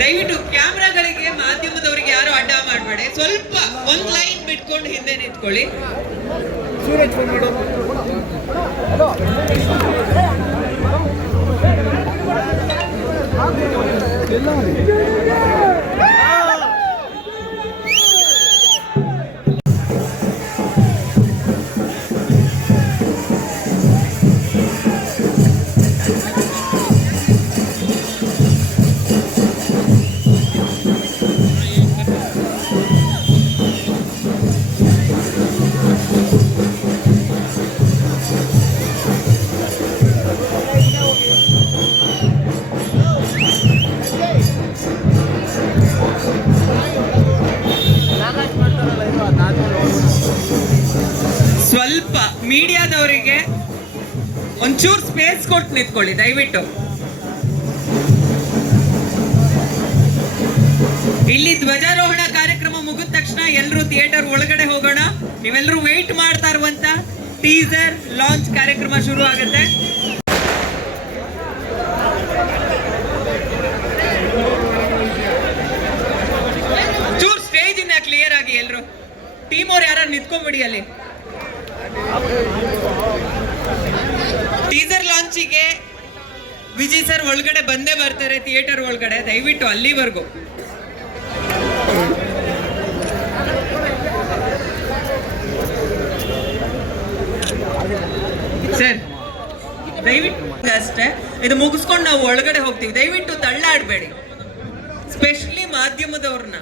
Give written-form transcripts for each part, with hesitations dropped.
ದಯವಿಟ್ಟು ಕ್ಯಾಮ್ರಾಗಳಿಗೆ ಮಾಧ್ಯಮದವರಿಗೆ ಯಾರು ಅಡ್ಡ ಮಾಡಬೇಡಿ, ಸ್ವಲ್ಪ ಒಂದ್ ಲೈನ್ ಬಿಟ್ಕೊಂಡು ಹಿಂದೆ ನಿಂತ್ಕೊಳ್ಳಿ. ಒಂಚೂರು ಸ್ಪೇಸ್ ಕೊಟ್ಟು ನಿಂತ್ಕೊಳ್ಳಿ ದಯವಿಟ್ಟು. ಇಲ್ಲಿ ಧ್ವಜಾರೋಹಣ ಕಾರ್ಯಕ್ರಮ ಮುಗಿದ ತಕ್ಷಣ ಎಲ್ಲರೂ ಥಿಯೇಟರ್ ಒಳಗಡೆ ಹೋಗೋಣ. ನೀವೆಲ್ಲರೂ ವೇಟ್ ಮಾಡ್ತಾ ಇರುವಂತ ಟೀಸರ್ ಲಾಂಚ್ ಕಾರ್ಯಕ್ರಮ ಶುರು ಆಗುತ್ತೆ. ಚೂರ್ ಸ್ಟೇಜ್ ಇಂದ ಕ್ಲಿಯರ್ ಆಗಿ ಎಲ್ರು ಟೀಮ್ ಅವ್ರು ಯಾರು ನಿಂತ್ಕೊಂಡ್ಬಿಡಿ. ಅಲ್ಲಿ ಟೀಸರ್ ಲಾಂಚಿಗೆ ವಿಜಯ್ ಸರ್ ಒಳಗಡೆ ಬಂದೇ ಬರ್ತಾರೆ ಥಿಯೇಟರ್ ಒಳಗಡೆ, ದಯವಿಟ್ಟು ಅಲ್ಲಿವರೆಗೂ. ಸರ್ ದಯವಿಟ್ಟು ಅಷ್ಟೇ, ಇದು ಮುಗಿಸ್ಕೊಂಡು ನಾವು ಒಳಗಡೆ ಹೋಗ್ತೀವಿ. ದಯವಿಟ್ಟು ತಳ್ಳಾಡ್ಬೇಡಿ, ಸ್ಪೆಷಲಿ ಮಾಧ್ಯಮದವ್ರನ್ನ.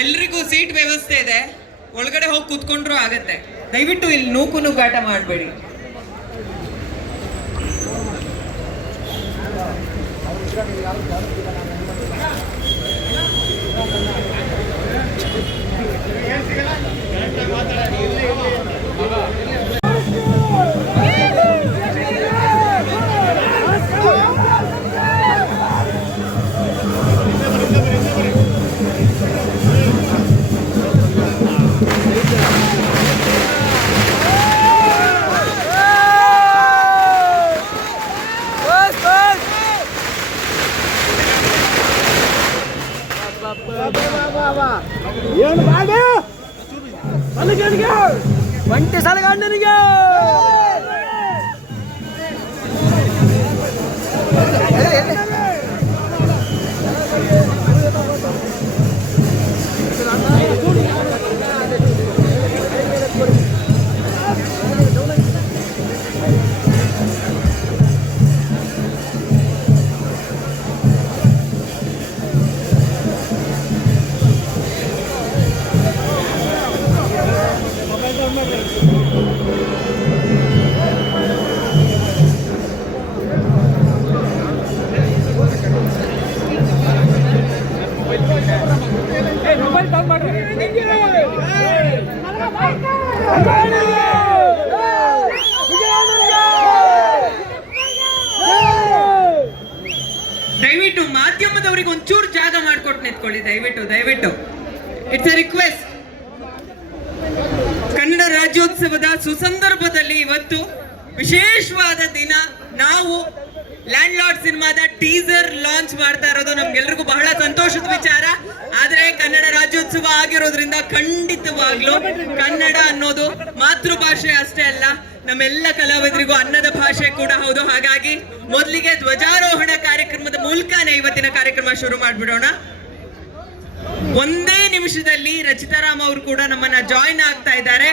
ಎಲ್ರಿಗೂ ಸೀಟ್ ವ್ಯವಸ್ಥೆ ಇದೆ, ಒಳಗಡೆ ಹೋಗಿ ಕೂತ್ಕೊಂಡ್ರು ಆಗತ್ತೆ. ದಯವಿಟ್ಟು ಇಲ್ಲಿ ನೂಕು ನುಗ್ಗಾಟ ಮಾಡಬೇಡಿ. ಏನು ಮಾಡಿ ಒಂಟಿ ಸಲಗಣ್ಣನಿಗೆ ದಯವಿಟ್ಟು ಮಾಧ್ಯಮದವರಿಗೆ ಒಂಚೂರು ಜಾಗ ಮಾಡ್ಕೊಟ್ಟು ನಿಂತ್ಕೊಳ್ಳಿ. ದಯವಿಟ್ಟು ದಯವಿಟ್ಟು ಇಟ್ಸ್ ಎ ರಿಕ್ವೆಸ್ಟ್. ಕನ್ನಡ ರಾಜ್ಯೋತ್ಸವದ ಸುಸಂದರ್ಭದಲ್ಲಿ ಇವತ್ತು ವಿಶೇಷವಾದ ದಿನ. ನಾವು ಲ್ಯಾಂಡ್ ಲಾರ್ಡ್ ಸಿನಿಮಾದ ಟೀಸರ್ ಲಾಂಚ್ ಮಾಡ್ತಾ ಇರೋದು ನಮ್ಗೆಲ್ರಿಗೂ ಬಹಳ ಸಂತೋಷದ ವಿಚಾರ. ಆದ್ರೆ ಕನ್ನಡ ರಾಜ್ಯೋತ್ಸವ ಆಗಿರೋದ್ರಿಂದ ಖಂಡಿತವಾಗ್ಲೂ ಕನ್ನಡ ಅನ್ನೋದು ಮಾತೃಭಾಷೆ ಅಷ್ಟೇ ಅಲ್ಲ, ನಮ್ಮೆಲ್ಲ ಕಲಾವಿದರಿಗೂ ಅನ್ನದ ಭಾಷೆ ಕೂಡ ಹೌದು. ಹಾಗಾಗಿ ಮೊದಲಿಗೆ ಧ್ವಜಾರೋಹಣ ಕಾರ್ಯಕ್ರಮದ ಮೂಲಕನೇ ಇವತ್ತಿನ ಕಾರ್ಯಕ್ರಮ ಶುರು ಮಾಡ್ಬಿಡೋಣ. ಒಂದೇ ನಿಮಿಷದಲ್ಲಿ ರಚಿತಾರಾಮ್ ಅವರು ಕೂಡ ನಮ್ಮನ್ನ ಜಾಯಿನ್ ಆಗ್ತಾ ಇದ್ದಾರೆ.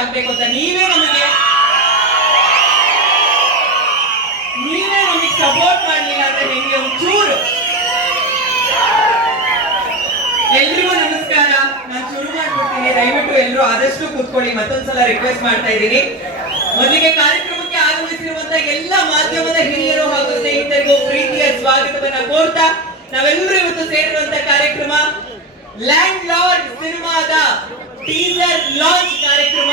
ಆಗ್ಬೇಕು ಅಂತ ನೀವೇ ನಮಗೆ ಸಪೋರ್ಟ್ ಮಾಡಲಿಲ್ಲ ಅಂದ್ರೆ ನಿಮಗೆ ಒಂಚೂರು. ಎಲ್ರಿಗೂ ನಮಸ್ಕಾರ, ನಾನು ಶುರು ಮಾಡ್ಬಿಡ್ತೀನಿ. ದಯವಿಟ್ಟು ಎಲ್ಲರೂ ಆದಷ್ಟು ಕೂತ್ಕೊಳ್ಳಿ. ಮತ್ತೊಂದ್ಸಲ ರಿಕ್ವೆಸ್ಟ್ ಮಾಡ್ತಾ ಇದ್ದೀನಿ. ಮೊದಲಿಗೆ ಕಾರ್ಯಕ್ರಮಕ್ಕೆ ಆಗಮಿಸಿರುವಂತಹ ಎಲ್ಲ ಮಾಧ್ಯಮದ ಹಿರಿಯರು ಹಾಗೂ ಸ್ನೇಹಿತರಿಗೂ ಪ್ರೀತಿಯ ಸ್ವಾಗತವನ್ನ ಕೋರ್ತಾ ನಾವೆಲ್ಲರೂ ಇವತ್ತು ಸೇರಿರುವಂತಹ ಕಾರ್ಯಕ್ರಮ ಲ್ಯಾಂಡ್ ಲಾರ್ಡ್ ಸಿನಿಮಾದ ಟೀಸರ್ ಲಾಂಚ್ ಕಾರ್ಯಕ್ರಮ.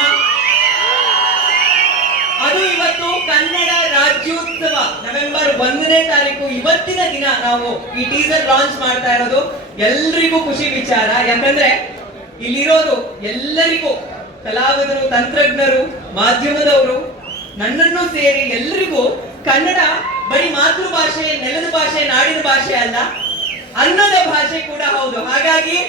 ಅದು ಇವತ್ತು ಕನ್ನಡ ರಾಜ್ಯೋತ್ಸವ ನವೆಂಬರ್ 1ನೇ ತಾರೀಕು ಇವತ್ತಿನ ದಿನ ನಾವು ಈ ಟೀಸರ್ ಲಾಂಚ್ ಮಾಡ್ತಾ ಇರೋದು ಎಲ್ರಿಗೂ ಖುಷಿ ವಿಚಾರ. ಯಾಕಂದ್ರೆ ಇಲ್ಲಿರೋದು ಎಲ್ಲರಿಗೂ ಕಲಾವಿದರು, ತಂತ್ರಜ್ಞರು, ಮಾಧ್ಯಮದವರು, ನನ್ನನ್ನು ಸೇರಿ ಎಲ್ರಿಗೂ ಕನ್ನಡ ಬರೀ ಮಾತೃಭಾಷೆ, ನೆಲದ ಭಾಷೆ, ನಾಡಿನ ಭಾಷೆ ಅಲ್ಲ, ಅನ್ನದ ಭಾಷೆ ಕೂಡ ಹೌದು. ಹಾಗಾಗಿ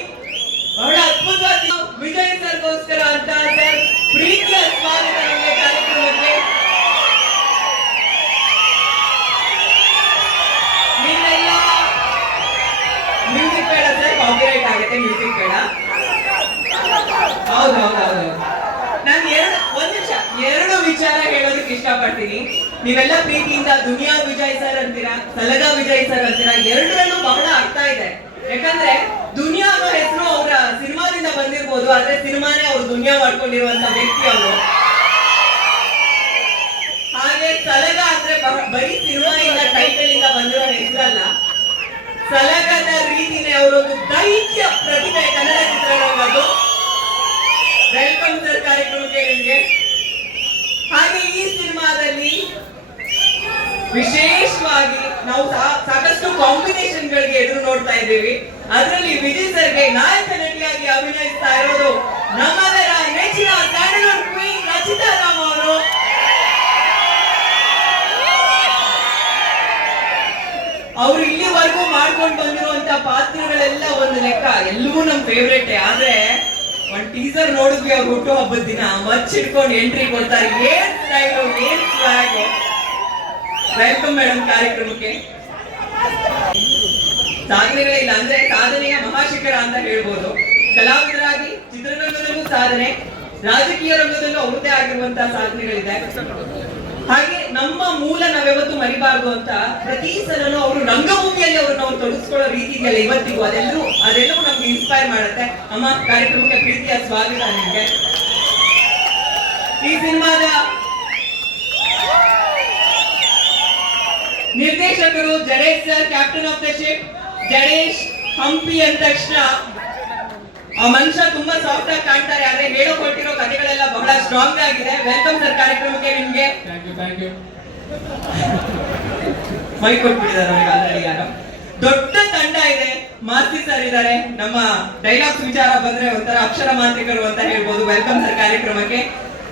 ಬಹಳ ಅದ್ಭುತವಾದ ವಿಜಯ್ ಸರ್ಗೋಸ್ಕರ ಅಂತ ಸರ್ ಪ್ರೀತಿಯ ಸ್ವಾಗತ ನಮ್ಮ ಕಾರ್ಯಕ್ರಮಕ್ಕೆ. ನೀವೆಲ್ಲ ಮ್ಯೂಸಿಕ್ ಬೇಡ ಸರ್, ಕಾಪಿರೈಟ್ ಆಗುತ್ತೆ, ಮ್ಯೂಸಿಕ್ ಬೇಡ. ಹೌದೌದೌದು. ನಾನು ಎರಡು ವಿಚಾರ ಹೇಳೋದಕ್ಕೆ ಇಷ್ಟಪಡ್ತೀನಿ. ನೀವೆಲ್ಲ ಪ್ರೀತಿಯಿಂದ ದುನಿಯಾ ವಿಜಯ್ ಸರ್ ಅಂತೀರಾ, ಸಲಗಾ ವಿಜಯ್ ಸರ್ ಅಂತೀರಾ. ಎರಡರಲ್ಲೂ ಬಹಳ ಅರ್ಥ ಇದೆ. ಯಾಕಂದ್ರೆ ದುನಿಯಾ ಅನ್ನೋ ಹೆಸರು ಅವರ ಸಿನಿಮಾದಿಂದ ಬಂದಿರ್ಬೋದು, ಆದ್ರೆ ಸಿನಿಮಾನೇ ಅವ್ರು ದುನಿಯಾ ಮಾಡ್ಕೊಂಡಿರುವಂತ ವ್ಯಕ್ತಿ ಅವರು. ಇವರೊಂದು ದೈತ್ಯ ಪ್ರತಿಭೆ ಕನ್ನಡ ಚಿತ್ರರಂಗದ್ದು. ವೆಲ್ಕಮ್ ಸರ್ ಕಾರ್ಯಕ್ರಮಕ್ಕೆ ನಿಮಗೆ. ಹಾಗೆ ಈ ಸಿನಿಮಾದಲ್ಲಿ ವಿಶೇಷವಾಗಿ ನಾವು ಸಾಕಷ್ಟು ಕಾಂಬಿನೇಷನ್ ಗಳಿಗೆ ಎದುರು ನೋಡ್ತಾ ಇದ್ದೀವಿ. ಅದರಲ್ಲಿ ವಿಜಯ್ ಸರ್ಗೆ ನಾಯಕ ನಟಿಯಾಗಿ ಅಭಿನಯಿಸ್ತಾ ಇರೋದು ನಮ್ಮೆಲ್ಲರ ನೆಚ್ಚಿನ ಸ್ಯಾಂಡಲ್ವುಡ್ ಕ್ವೀನ್ ರಚಿತಾ ರಾಮ್ ಅವರು. ಅವ್ರು ಇಲ್ಲಿವರೆಗೂ ಮಾಡ್ಕೊಂಡು ಬಂದಿರುವಂತ ಪಾತ್ರಗಳೆಲ್ಲ ಒಂದು ಲೆಕ್ಕ, ಎಲ್ಲವೂ ನಮ್ ಫೇವ್ರೇಟ್. ಆದ್ರೆ ಒಂದ್ ಟೀಸರ್ ನೋಡಿದ್ವಿ ಅವ್ರು ಹುಟ್ಟು ಹಬ್ಬದ ದಿನ ಮಚ್ಚಿಡ್ಕೊಂಡು ಎಂಟ್ರಿ ಕೊಡ್ತಾರೆ. ಏನ್ ಸ್ಟೈಲು, ಏನ್ ಫ್ಲಾಗ್. ವೆಲ್ಕಮ್ ಮೇಡಮ್ ಕಾರ್ಯಕ್ರಮಕ್ಕೆ. ಸಾಧನೆಗಳಿಲ್ಲ ಅಂದ್ರೆ ಸಾಧನೆಯ ಮಹಾಶಿಖರ ಅಂತ ಹೇಳ್ಬೋದು. ಕಲಾವಿದರಾಗಿ ಚಿತ್ರರಂಗದಲ್ಲೂ ಸಾಧನೆ, ರಾಜಕೀಯ ರಂಗದಲ್ಲೂ ಅವ್ರದ್ದೇ ಆಗಿರುವಂತಹ ಸಾಧನೆಗಳಿದೆ. ಹಾಗೆ ನಮ್ಮ ಮೂಲ ನಾವ್ಯಾವತ್ತೂ ಮರಿಬಾರ್ದು ಅಂತ ಪ್ರತಿ ಸಲನೂ ಅವರು ರಂಗಭೂಮಿಯಲ್ಲಿ ಅವ್ರನ್ನ ಅವ್ರು ತೊಡಗಿಸ್ಕೊಳ್ಳೋ ರೀತಿ ಇದೆಯಲ್ಲ ಇವತ್ತಿಗೂ, ಅದೆಲ್ಲವೂ ನಮ್ಗೆ ಇನ್ಸ್ಪೈರ್ ಮಾಡುತ್ತೆ. ಅಮ್ಮ ಕಾರ್ಯಕ್ರಮಕ್ಕೆ ಪ್ರೀತಿಯ ಸ್ವಾಗತ ನಿಮ್ಗೆ. ಈ ಸಿನಿಮಾದ ನಿರ್ದೇಶಕರು Jadesh sir, captain of the ship. Jadesh Hampi ಅಂದ ತಕ್ಷಣ ಆ ಮನುಷ್ಯ ತುಂಬಾ ಸಾಫ್ಟ್ ಆಗಿ ಕಾಣ್ತಾರೆ, ಆದ್ರೆ ಹೇಳೋ ಕೊಟ್ಟಿರೋ ಕಥೆಗಳೆಲ್ಲ ಬಹಳ ಸ್ಟ್ರಾಂಗ್ ಆಗಿದೆ. ವೆಲ್ಕಮ್ ಸರ್ ಕಾರ್ಯಕ್ರಮಕ್ಕೆ ನಿಮ್ಗೆ. ಮೈ ಕೊಟ್ಬಿಟ್ಟಿದ್ದಾರೆ ಅವ್ರಿಗೆ ಆಲ್ರೆಡಿ ಯಾರು. ದೊಡ್ಡ ತಂಡ ಇದೆ. ಮಾಸ್ತಿ ಸರ್ ಇದ್ದಾರೆ. ನಮ್ಮ ಡೈಲಾಗ್ಸ್ ವಿಚಾರ ಬಂದ್ರೆ ಒಂಥರ ಅಕ್ಷರ ಮಾಂತ್ರಿಕರು ಅಂತ ಹೇಳ್ಬೋದು. ವೆಲ್ಕಮ್ ಸರ್ ಕಾರ್ಯಕ್ರಮಕ್ಕೆ.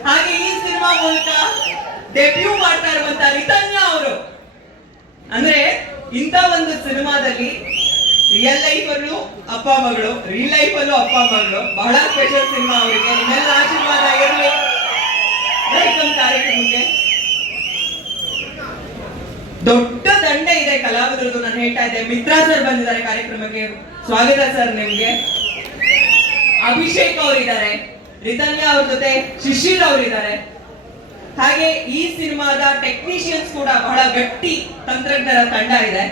ಹಾಗೆ ಈ ಸಿನಿಮಾ ಮೂಲಕ ಡೆಬ್ಯೂ ಮಾಡ್ತಾ ಇರುವಂತ ರಿತನ್ಯಾ ಅವರು. ಅಂದ್ರೆ ಇಂಥ ಒಂದು ಸಿನಿಮಾದಲ್ಲಿ ರಿಯಲ್ ಲೈಫ್ ಅಲ್ಲೂ ಅಪ್ಪ ಮಗಳು, ರಿಯಲ್ ಲೈಫ್ ಅಲ್ಲೂ ಅಪ್ಪ ಮಗಳು, ಬಹಳ ಸ್ಪೆಷಲ್ ಸಿನಿಮಾ ಅವರಿಗೆ. ನಿಮ್ಮೆಲ್ಲ ಆಶೀರ್ವಾದ ಇರಲಿ. ವೆಲ್ಕಮ್ ಕಾರ್ಯಕ್ರಮಕ್ಕೆ. ದೊಡ್ಡ ದಂಡ ಇದೆ ಕಲಾವಿದರದು, ನಾನು ಹೇಳ್ತಾ ಇದ್ದೆ. ಮಿತ್ರಾ ಸರ್ ಬಂದಿದ್ದಾರೆ ಕಾರ್ಯಕ್ರಮಕ್ಕೆ, ಸ್ವಾಗತ ಸರ್ ನಿಮ್ಗೆ. ಅಭಿಷೇಕ್ ಅವರಿದ್ದಾರೆ, ರಿತನ್ಯಾ ಅವ್ರ ಜೊತೆ ಶಿಶಿರ್ ಅವರಿದ್ದಾರೆ. ಹಾಗೆ ಈ ಸಿನಿಮಾದ ಟೆಕ್ನಿಷಿಯನ್ಸ್ ಕೂಡ ಬಹಳ ಗಟ್ಟಿ ತಂತ್ರಜ್ಞರ ತಂಡ ಇದೆ.